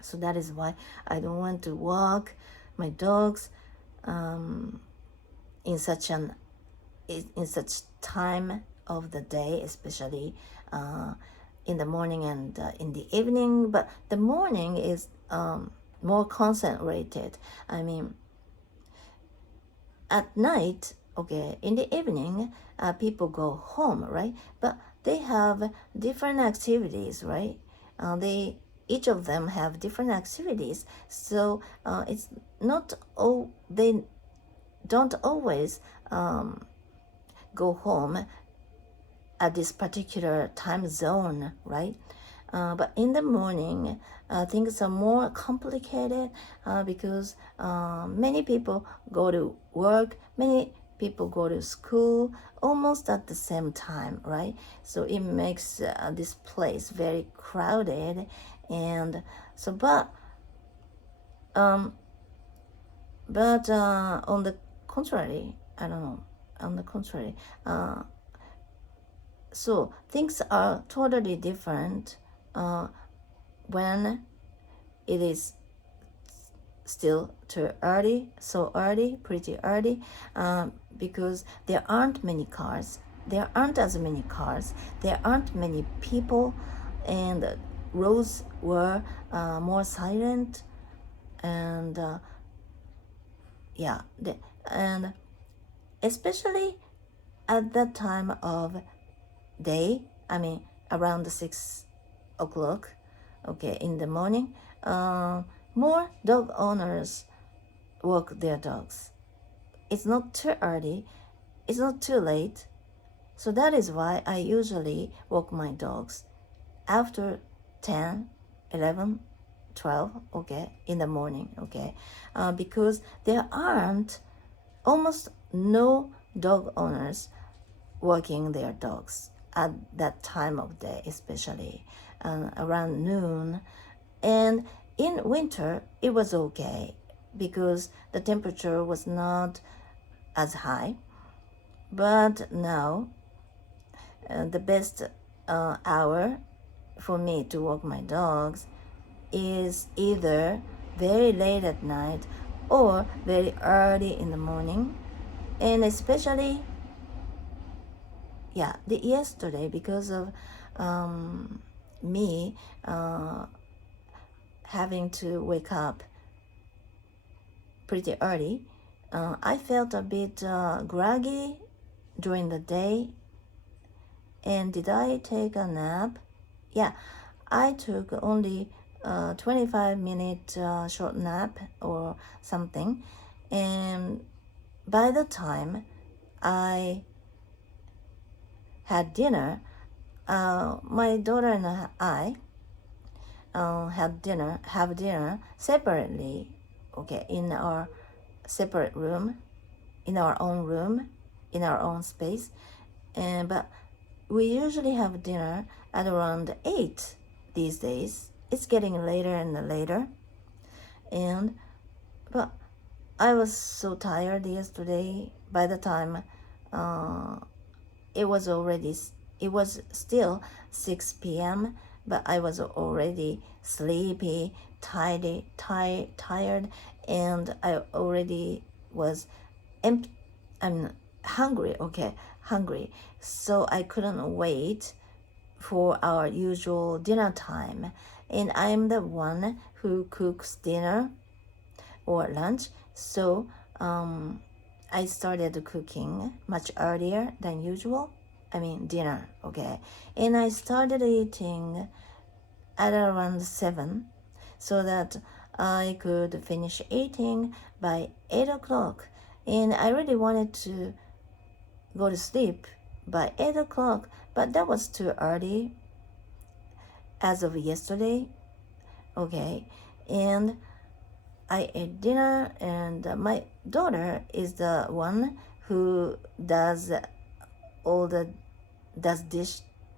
So that is why I don't want to walk my dogs in such time of the day, especially in the morning and in the evening. But the morning is more concentrated. I mean, at night, okay, in the evening, people go home, right? But they have different activities, right? Each of them have different activities. So it's not all, they don't always go home at this particular time zone, right? But in the morning, things are more complicated because many people go to work, many people go to school almost at the same time, right? So it makes this place very crowded, and so on the contrary, I don't know, on the contrary, so things are totally different when it is still too early, pretty early, because there aren't many cars, there aren't as many cars, there aren't many people, and roads were more silent, and and especially at that time of day, I mean around 6 o'clock, okay, in the morning, more dog owners walk their dogs. It's not too early, it's not too late. So that is why I usually walk my dogs after 10, 11, 12, okay, in the morning, okay, because there aren't almost no dog owners walking their dogs at that time of day, especially around noon. And in winter it was okay because the temperature was not as high. But now the best hour for me to walk my dogs is either very late at night or very early in the morning. And especially yesterday, because of me having to wake up pretty early, I felt a bit groggy during the day. And did I take a nap? Yeah, I took only 25-minute short nap or something. And by the time I had dinner, my daughter and I have dinner separately, okay, in our separate room, in our own space. But we usually have dinner at around 8 these days. It's getting later and later. But I was so tired yesterday. By the time it was still 6 p.m., but I was already sleepy, tired, and I already was hungry, so I couldn't wait for our usual dinner time. And I'm the one who cooks dinner or lunch, so I started cooking much earlier than usual. Dinner, okay? And I started eating at around 7, so that I could finish eating by 8 o'clock. And I really wanted to go to sleep by 8 o'clock, but that was too early as of yesterday, okay? And I ate dinner, and my daughter is the one who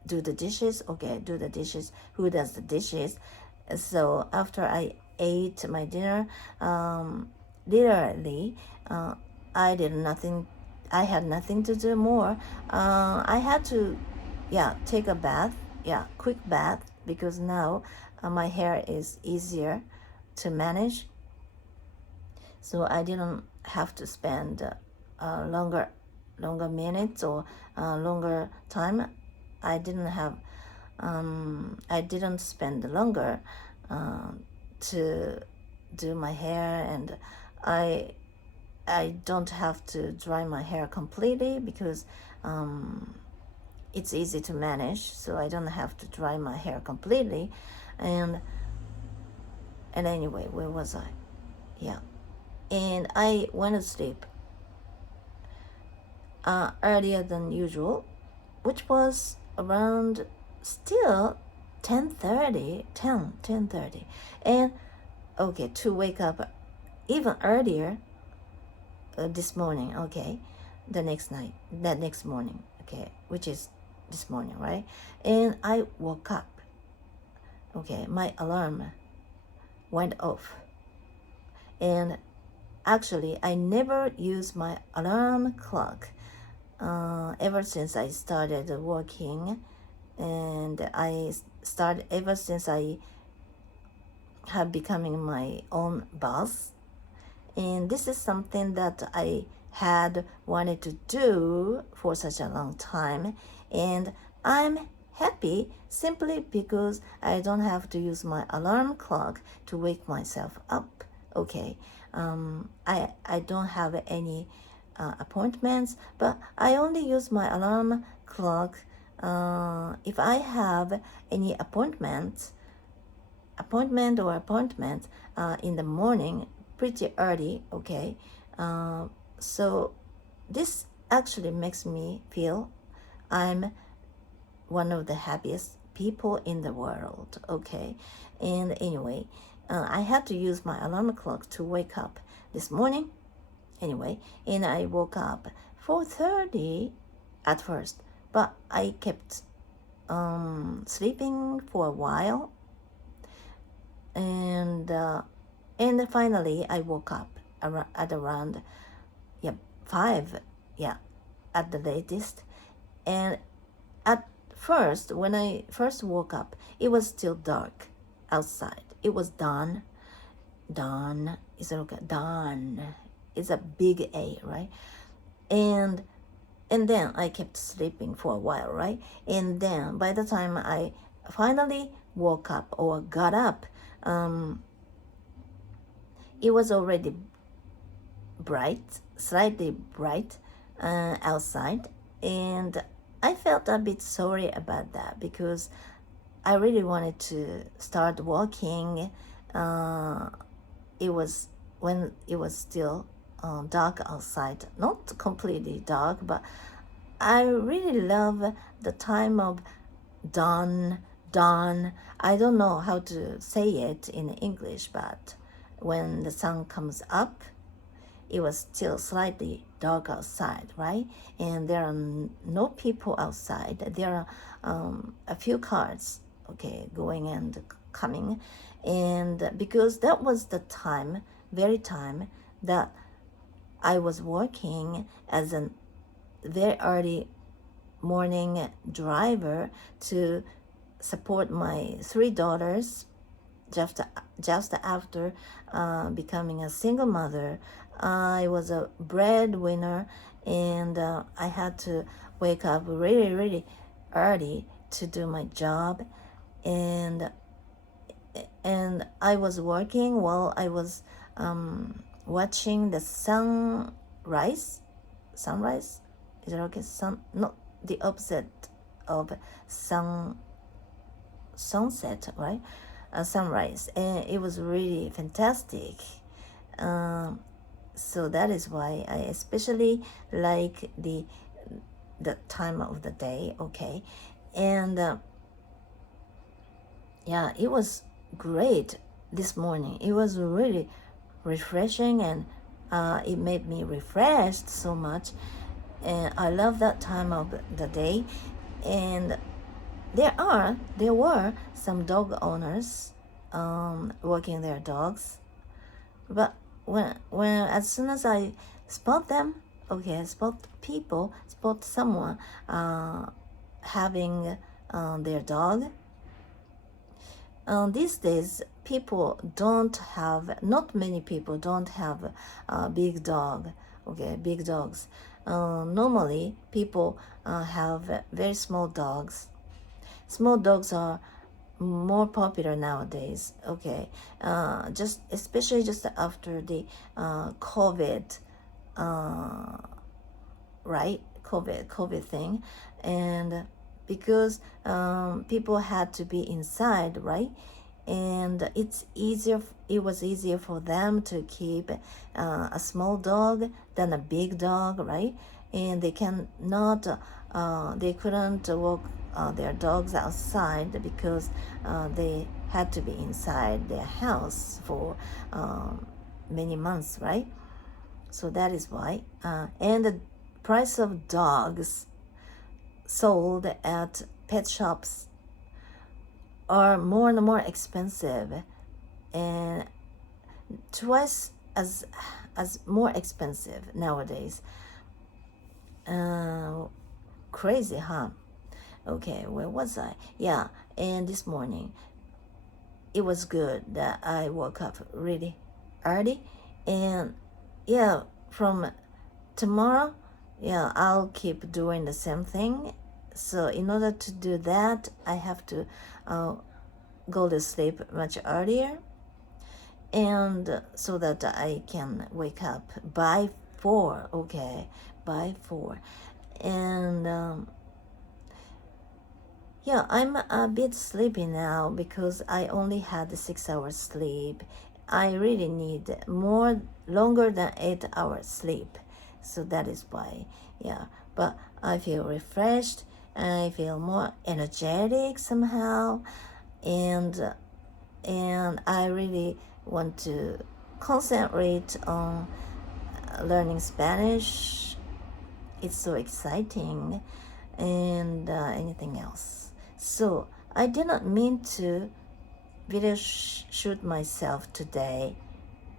do the dishes, who does the dishes. So after I ate my dinner, literally, I had nothing to do more. I had to, take a bath, quick bath, because now my hair is easier to manage. So I didn't have to spend longer minutes or longer time. I didn't spend longer to do my hair, and I don't have to dry my hair completely, because it's easy to manage, so I don't have to dry my hair completely. And anyway, where was I? And I went to sleep earlier than usual, which was around still 10:30. And okay, to wake up even earlier this morning, okay, that next morning, okay, which is this morning, right? And I woke up, okay, my alarm went off. And actually, I never use my alarm clock ever since I started working, and ever since I have becoming my own boss. And this is something that I had wanted to do for such a long time, and I'm happy simply because I don't have to use my alarm clock to wake myself up, okay? I don't have any appointments, but I only use my alarm clock if I have any appointment in the morning, pretty early, okay? So this actually makes me feel I'm one of the happiest people in the world, okay? And anyway, I had to use my alarm clock to wake up this morning, anyway, and I woke up 4:30 at first, but I kept sleeping for a while, and finally I woke up at around 5, at the latest. And at first, when I first woke up, it was still dark outside. It was dawn. Is it okay? Dawn is a big A, right? And And then I kept sleeping for a while, right? And then by the time I finally woke up or got up, it was already bright, slightly bright outside. And I felt a bit sorry about that because I really wanted to start walking. It was when it was still dark outside, not completely dark, but I really love the time of dawn. Dawn. I don't know how to say it in English, but when the sun comes up, it was still slightly dark outside, right? And there are no people outside. There are a few cars, okay, going and coming. And because that was the time, very time that I was working as a very early morning driver to support my three daughters just after becoming a single mother. I was a breadwinner, and I had to wake up really, really early to do my job, and I was working while I was watching the sunrise. Sunrise, is it okay? Not the opposite of sunset, right? Sunrise, and it was really fantastic. So that is why I especially like the time of the day. Okay, and yeah, it was great this morning. It was really refreshing, and it made me refreshed so much. And I love that time of the day. And there were some dog owners walking their dogs, but when as soon as I spot them, okay, spot someone having their dog. These days, not many people don't have a big dog, okay, big dogs. Normally, people have very small dogs. Small dogs are more popular nowadays, okay, just especially just after the COVID, right, COVID thing, and because people had to be inside, right, and it was easier for them to keep a small dog than a big dog, right, and they couldn't walk their dogs outside because they had to be inside their house for many months, right? So that is why. And the price of dogs sold at pet shops are more and more expensive, and twice as more expensive nowadays. Crazy, huh? Okay, where was I? Yeah, and this morning it was good that I woke up really early, and yeah, from tomorrow, yeah, I'll keep doing the same thing. So in order to do that, I have to go to sleep much earlier, and so that I can wake up by 4, okay, by 4. And yeah, I'm a bit sleepy now because I only had 6 hours sleep. I really need longer than 8 hours sleep. So that is why, yeah. But I feel refreshed, I feel more energetic somehow, and I really want to concentrate on learning Spanish. It's so exciting, and anything else. So I did not mean to video shoot myself today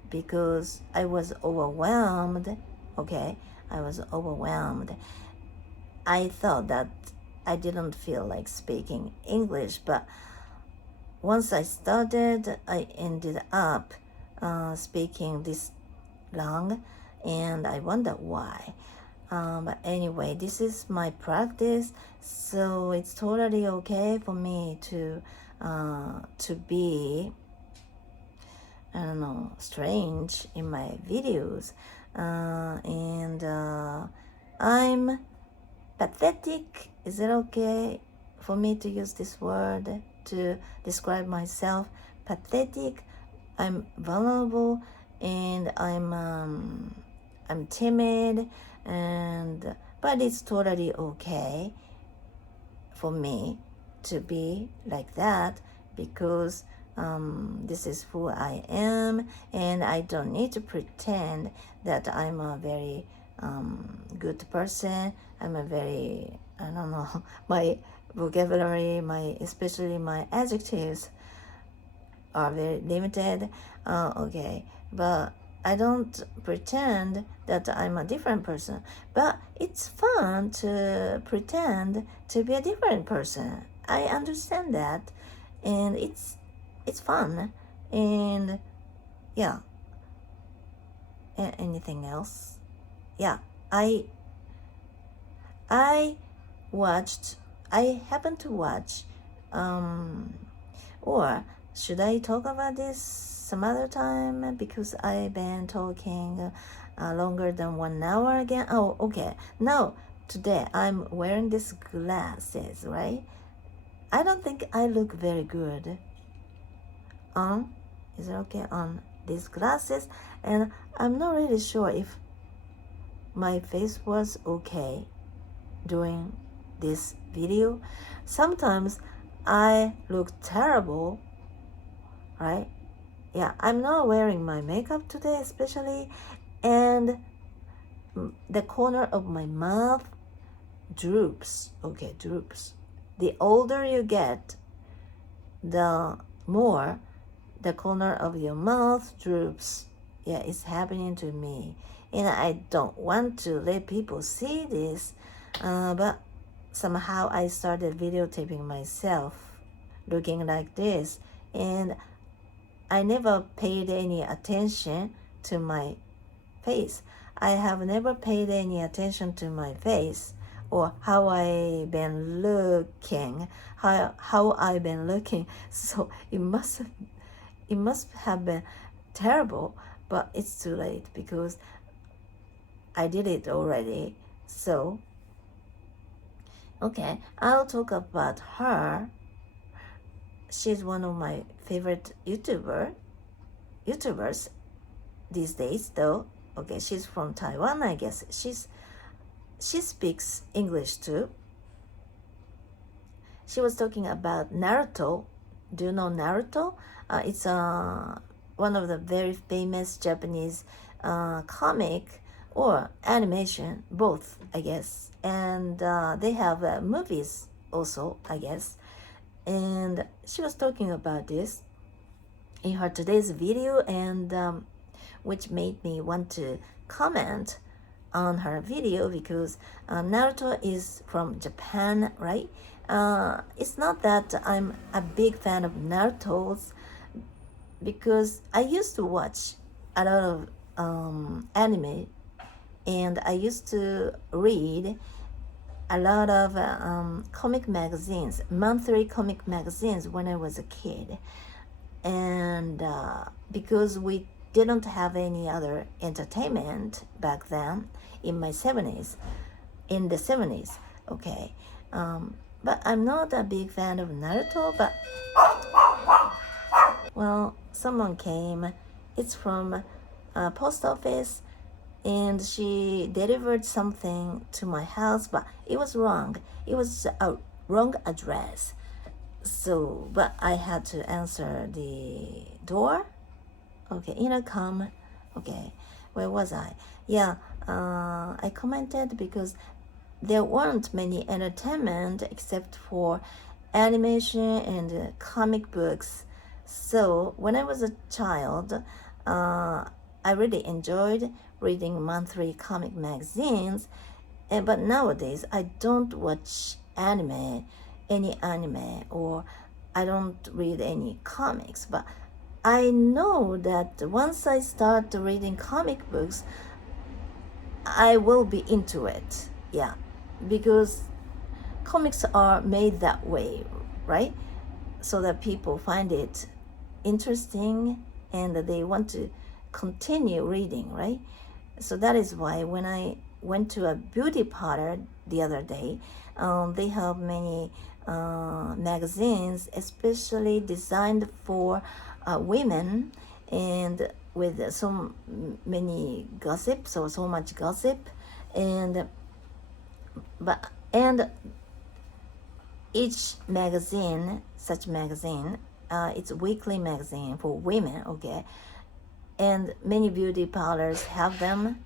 because I was overwhelmed. Okay, I was overwhelmed. I thought that I didn't feel like speaking English, but once I started, I ended up speaking this long, and I wonder why. But anyway, this is my practice, so it's totally okay for me to be, I don't know, strange in my videos. And I'm pathetic. Is it okay for me to use this word to describe myself? Pathetic. I'm vulnerable, and I'm timid, and but it's totally okay for me to be like that, because this is who I am, and I don't need to pretend that I'm a very good person. I'm a very, I don't know, my vocabulary, especially my adjectives are very limited. Okay, but I don't pretend that I'm a different person. But it's fun to pretend to be a different person. I understand that, and it's fun. And yeah, anything else? Yeah, I watched. I happened to watch. Or should I talk about this some other time? Because I've been talking longer than 1 hour again. Oh, okay. Now, today I'm wearing these glasses, right? I don't think I look very good on, is it okay, on these glasses? And I'm not really sure if my face was okay during this video. Sometimes I look terrible, right? Yeah, I'm not wearing my makeup today especially, and the corner of my mouth droops. Okay, droops. The older you get, the more the corner of your mouth droops. Yeah, it's happening to me, and I don't want to let people see this, but somehow I started videotaping myself looking like this, and I never paid any attention to my face. I have never paid any attention to my face, or how I been looking, how I been looking. So it must have been terrible, but it's too late because I did it already. So okay, I'll talk about her. She's one of my favorite YouTubers these days, though. Okay, she's from Taiwan, I guess. She speaks English too. She was talking about Naruto. Do you know Naruto? It's one of the very famous Japanese comic or animation, both, I guess. And they have movies also, I guess. And she was talking about this in her today's video, and which made me want to comment on her video, because Naruto is from Japan, right? It's not that I'm a big fan of Naruto's, because I used to watch a lot of anime, and I used to read a lot of comic magazines, monthly comic magazines when I was a kid. And because we didn't have any other entertainment back then in the 70s, okay. But I'm not a big fan of Naruto, but well, someone came. It's from a post office, and she delivered something to my house, but it was wrong. It was a wrong address. So, but I had to answer the door. Okay, intercom. Okay, where was I? Yeah, I commented because there weren't many entertainment except for animation and comic books. So when I was a child, I really enjoyed reading monthly comic magazines, but nowadays I don't watch any anime, or I don't read any comics. But I know that once I start reading comic books, I will be into it. Yeah, because comics are made that way, right? So that people find it interesting and they want to continue reading, right? So that is why when I went to a beauty parlor the other day, they have many magazines, especially designed for women, and with so many gossips or so much gossip, and and each magazine, such magazine, it's a weekly magazine for women, okay, and many beauty parlors have them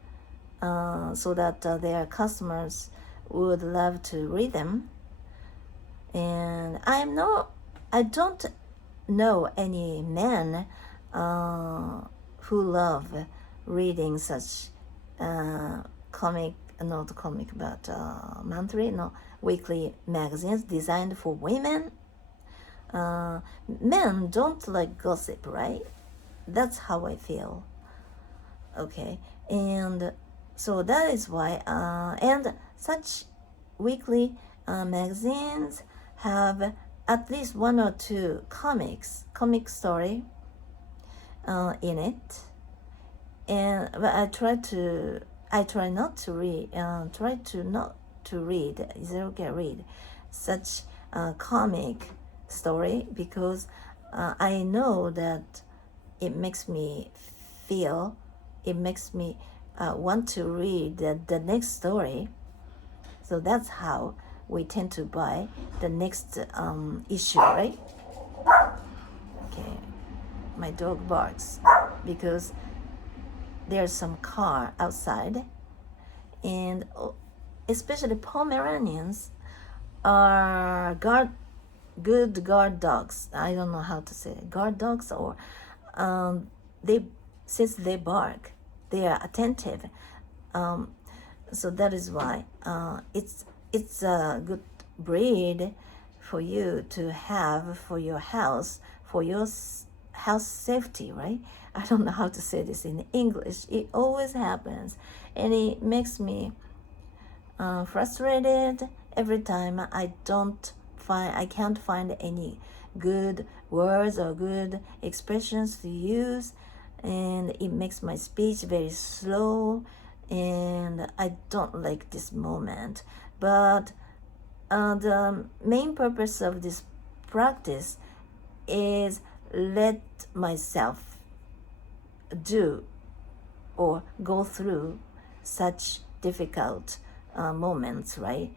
so that their customers would love to read them. And I don't know any men who love reading such comic, not comic, but monthly, no, weekly magazines designed for women. Men don't like gossip, right? That's how I feel. Okay, and so that is why, and such weekly magazines have at least one or two comic story in it, and but I try not to read, is it okay, read such comic story, because I know that it makes me feel, it makes me want to read the next story. So that's how we tend to buy the next issue, right? Okay, my dog barks because there's some car outside, and especially Pomeranians are good guard dogs. I don't know how to say it. Guard dogs, or they, since they bark, they are attentive. So that is why it's a good breed for you to have for your house, for your house safety, right? I don't know how to say this in English. It always happens, and it makes me frustrated every time I can't find any good words or good expressions to use, and it makes my speech very slow, and I don't like this moment. But the main purpose of this practice is let myself do or go through such difficult moments, right?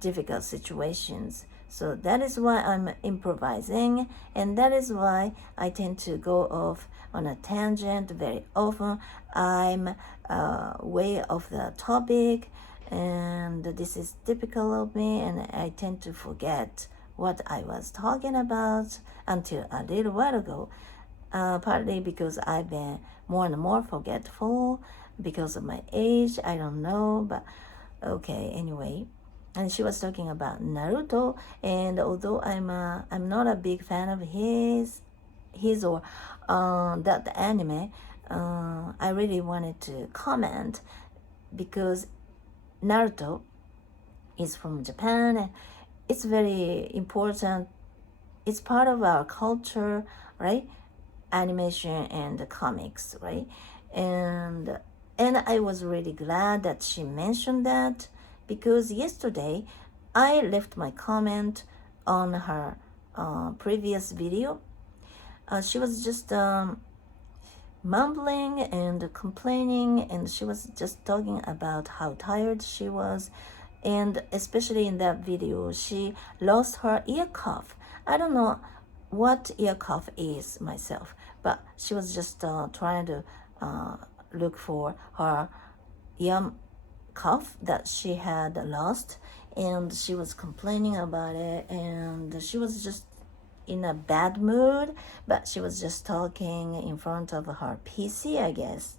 Difficult situations. So that is why I'm improvising, and that is why I tend to go off on a tangent very often. I'm way off the topic, and this is typical of me, and I tend to forget what I was talking about until a little while ago. Partly because I've been more and more forgetful because of my age. I don't know, but okay, anyway. And she was talking about Naruto, and although I'm not a big fan of his or that anime, I really wanted to comment because Naruto is from Japan, and it's very important. It's part of our culture, right? Animation and comics, right? And I was really glad that she mentioned that, because yesterday I left my comment on her previous video. She was just mumbling and complaining, and she was just talking about how tired she was, and especially in that video she lost her ear cuff. I don't know what ear cuff is myself, but she was just trying to look for her ear cuff that she had lost, and she was complaining about it, and she was just in a bad mood, but she was just talking in front of her PC, I guess.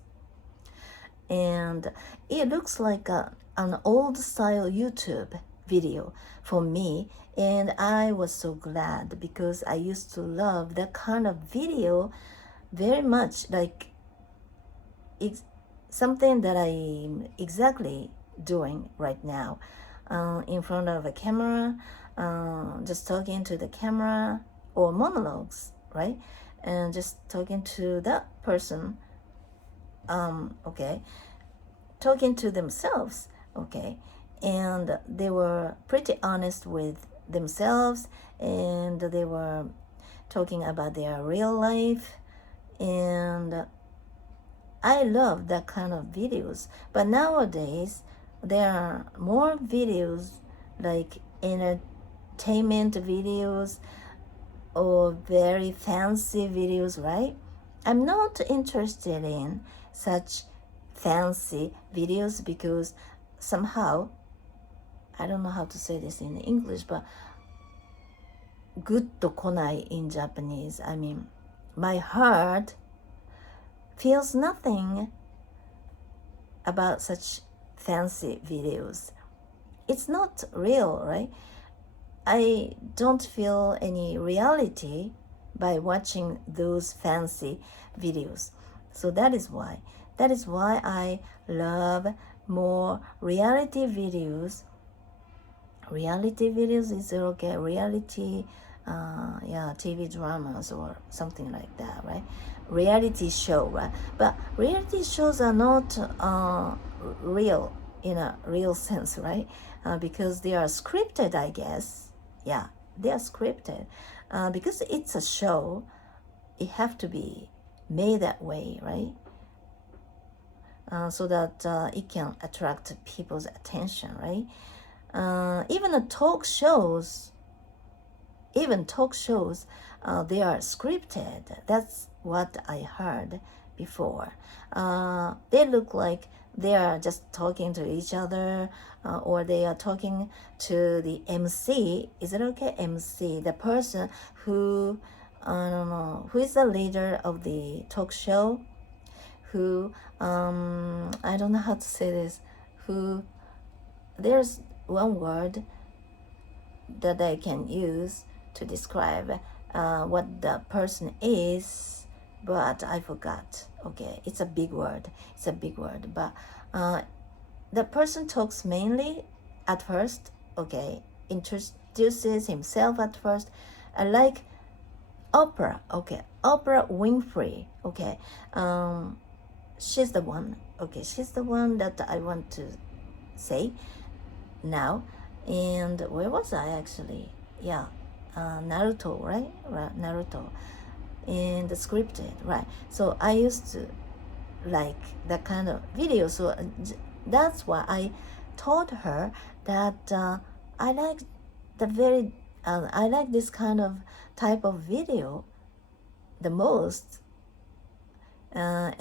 And it looks like an old style YouTube video for me, and I was so glad because I used to love that kind of video very much, like something that I'm exactly doing right now, in front of a camera, just talking to the camera, or monologues, right? And just talking to that person, okay, talking to themselves, okay, and they were pretty honest with themselves, and they were talking about their real life, and I love that kind of videos. But nowadays there are more videos like entertainment videos or very fancy videos, right? I'm not interested in such fancy videos because somehow, I don't know how to say this in English, but グッとこない in Japanese. I mean, my heart feels nothing about such fancy videos. It's not real, right? I don't feel any reality by watching those fancy videos. So that is why I love more reality videos. Reality videos is okay. Reality, TV dramas or something like that, right? Reality show, right? But reality shows are not real in a real sense, right? Because they are scripted, I guess. Yeah, they are scripted. Because it's a show, it have to be made that way, right? So that it can attract people's attention, right? Even talk shows, they are scripted. That's what I heard before. They look like they are just talking to each other, or they are talking to the MC. Is it okay? MC, the person who, I don't know, who is the leader of the talk show, who, I don't know how to say this, who, there's one word that I can use to describe what the person is, but I forgot. Okay, it's a big word. But the person talks mainly at first. Okay, introduces himself at first, like Oprah. Okay, Oprah Winfrey. Okay, she's the one. Okay, she's the one that I want to say now. And where was I actually? Yeah, Naruto, right? Naruto. And the scripted, right? So I used to like that kind of video. So that's why I told her that I like I like this kind of type of video the most. And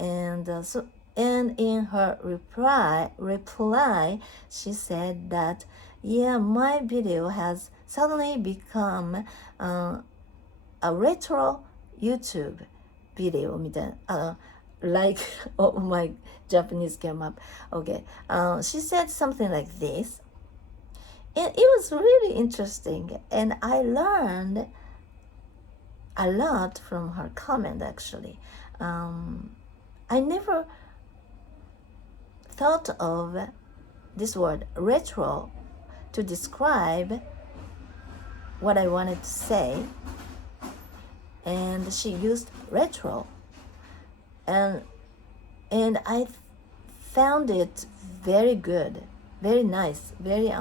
in her reply, she said that, yeah, my video has suddenly become a retro YouTube video みたいな、like oh my Japanese came up. Okay, she said something like this, and it was really interesting, and I learned a lot from her comment actually. I never thought of this word retro to describe what I wanted to say, and she used retro, and I found it very good, very nice, very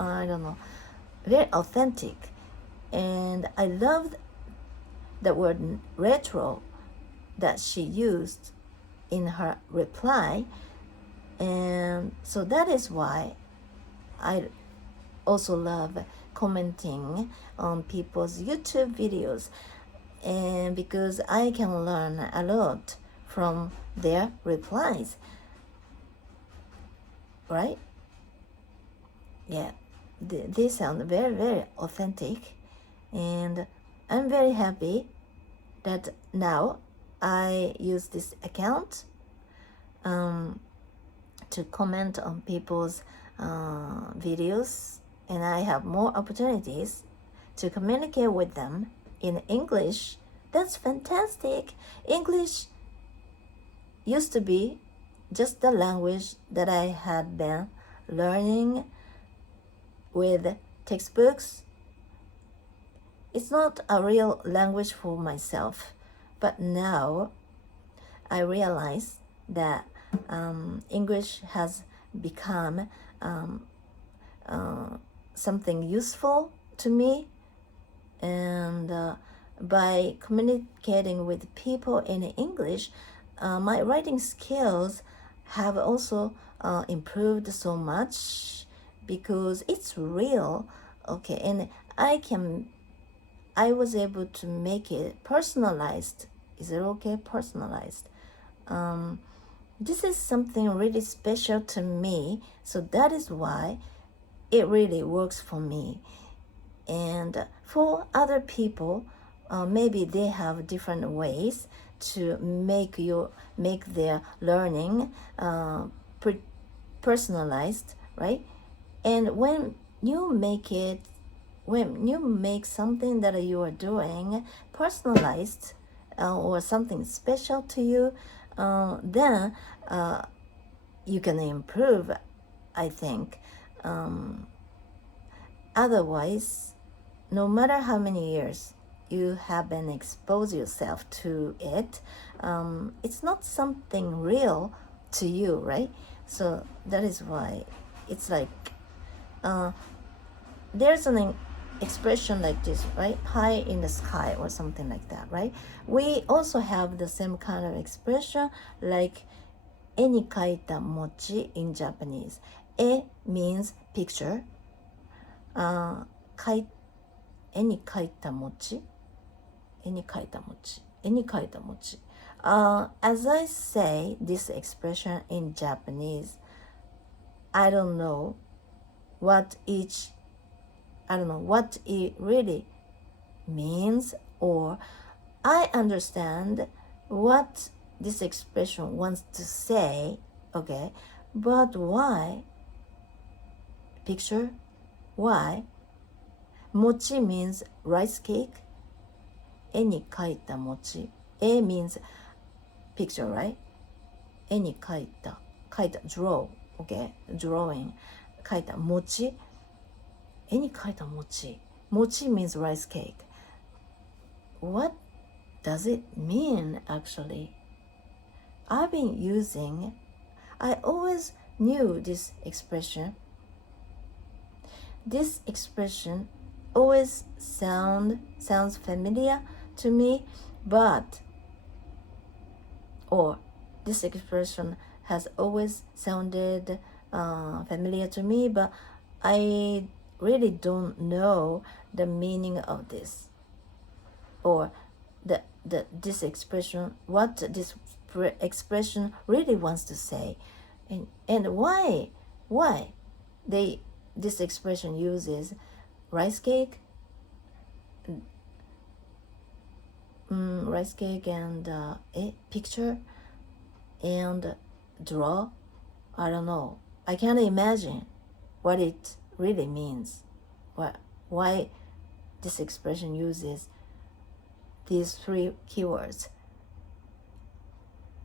very authentic, and I loved the word retro that she used in her reply. And so that is why I also love commenting on people's YouTube videos, and because I can learn a lot from their replies, right? Yeah, they sound very, very authentic, and I'm very happy that now I use this account to comment on people's videos, and I have more opportunities to communicate with them in English. That's fantastic. English used to be just the language that I had been learning with textbooks. It's not a real language for myself, but now I realize that English has become something useful to me, and by communicating with people in English, my writing skills have also improved so much because it's real. Okay, and I was able to make it personalized. Is it okay? Personalized. This is something really special to me, so that is why it really works for me. And for other people, maybe they have different ways to make their learning personalized, right? And when you make something that you are doing personalized or something special to you, then you can improve, I think. Otherwise, no matter how many years you have been exposed yourself to it, it's not something real to you, right? So that is why it's like there's an expression like this, right? High in the sky or something like that, right? We also have the same kind of expression like 絵に描いた餅 in Japanese. 絵 means picture. 絵に描いた餅 絵に描いた餅 絵に描いた餅 As I say this expression in Japanese, I don't know what it really means, or I understand what this expression wants to say, okay, but why? Picture? Why? Mochi means rice cake. 絵に描いた餅. 絵 means picture, right? 絵に描いた draw, okay, drawing. 描いた餅. 絵に描いた餅. Mochi means rice cake. What does it mean actually? I always knew this expression. This expression always sounds familiar to me, this expression has always sounded familiar to me, but I really don't know the meaning of this, or this expression, what this expression really wants to say, and why this expression uses rice cake and picture and draw. I don't know. I can't imagine what it really means. Why this expression uses these three keywords.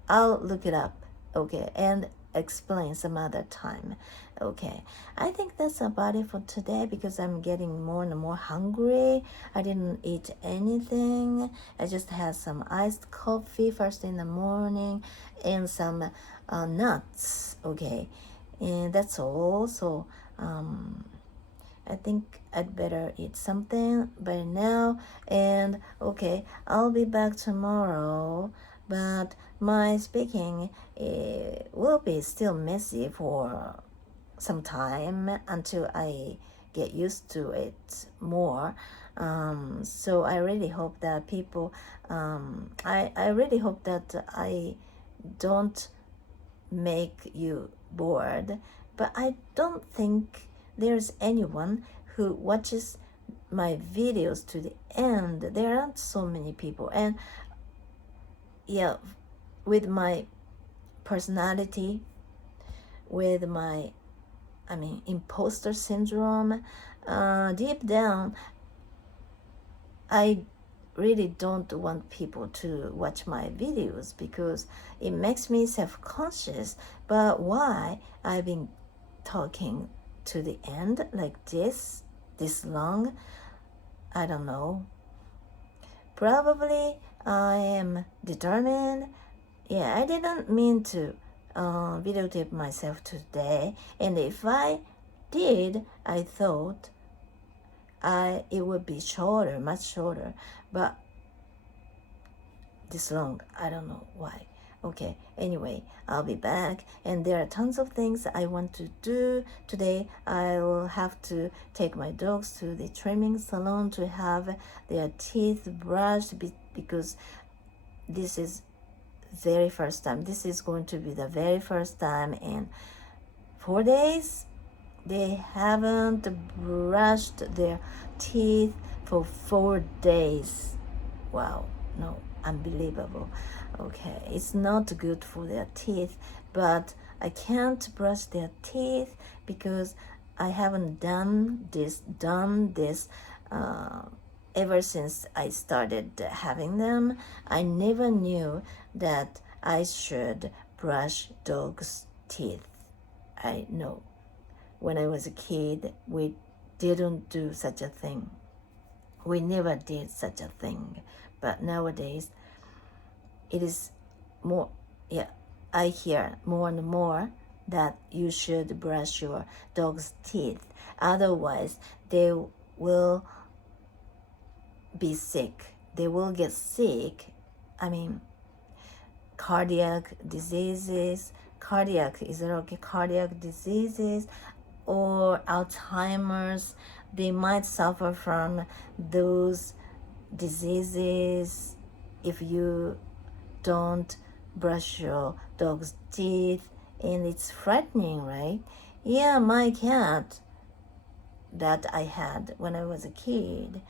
I'll look it up, okay, and explain some other time. Okay, I think that's about it for today because I'm getting more and more hungry. I didn't eat anything. I just had some iced coffee first in the morning and some nuts, okay, and that's all. So I think I'd better eat something by now, and okay, I'll be back tomorrow, but my speaking will be still messy for some time until I get used to it more. So I really hope that people, I really hope that I don't make you bored, but I don't think there's anyone who watches my videos to the end. There aren't so many people, and yeah, with my personality, with my imposter syndrome, deep down I really don't want people to watch my videos because it makes me self-conscious. But why I've been talking to the end like this long, I don't know. Probably I am determined. Yeah, I didn't mean to videotape myself today, and if I did, I thought it would be shorter, much shorter, but this long, I don't know why. Okay, anyway, I'll be back, and there are tons of things I want to do today. I will have to take my dogs to the trimming salon to have their teeth brushed because this is very first time. This is going to be the very first time in 4 days they haven't brushed their teeth for 4 days. Wow, no, unbelievable. Okay, it's not good for their teeth, but I can't brush their teeth because I haven't done this ever since I started having them. I never knew that I should brush dogs' teeth. I know. When I was a kid, we didn't do such a thing. We never did such a thing. But nowadays, it is more, yeah, I hear more and more that you should brush your dog's teeth. Otherwise, they will be sick. They will get sick. I mean, cardiac diseases, cardiac diseases, or Alzheimer's. They might suffer from those diseases if you don't brush your dog's teeth, and it's frightening, right? Yeah, my cat that I had when I was a kid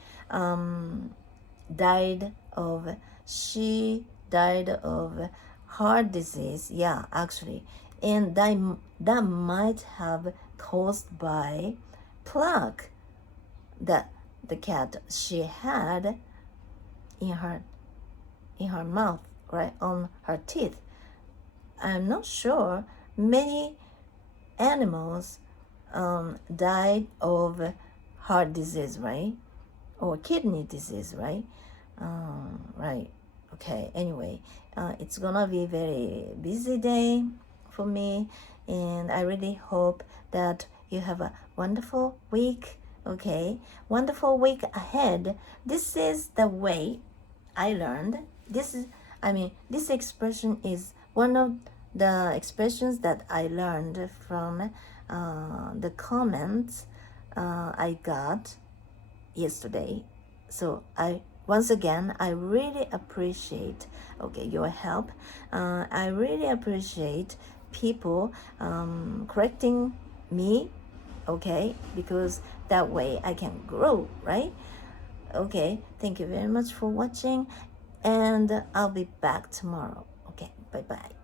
she died of heart disease. Yeah, actually, and that might have caused by plaque that the cat she had in her mouth, right, on her teeth. I'm not sure. Many animals died of heart disease, right, or kidney disease, right? Right. Okay. Anyway, it's gonna be a very busy day for me, and I really hope that you have a wonderful week. Okay, wonderful week ahead. This is the way I learned. This expression is one of the expressions that I learned from the comments I got yesterday. So once again, I really appreciate your help. I really appreciate people correcting me, because that way I can grow, right? Okay, thank you very much for watching, and I'll be back tomorrow. Okay, bye-bye.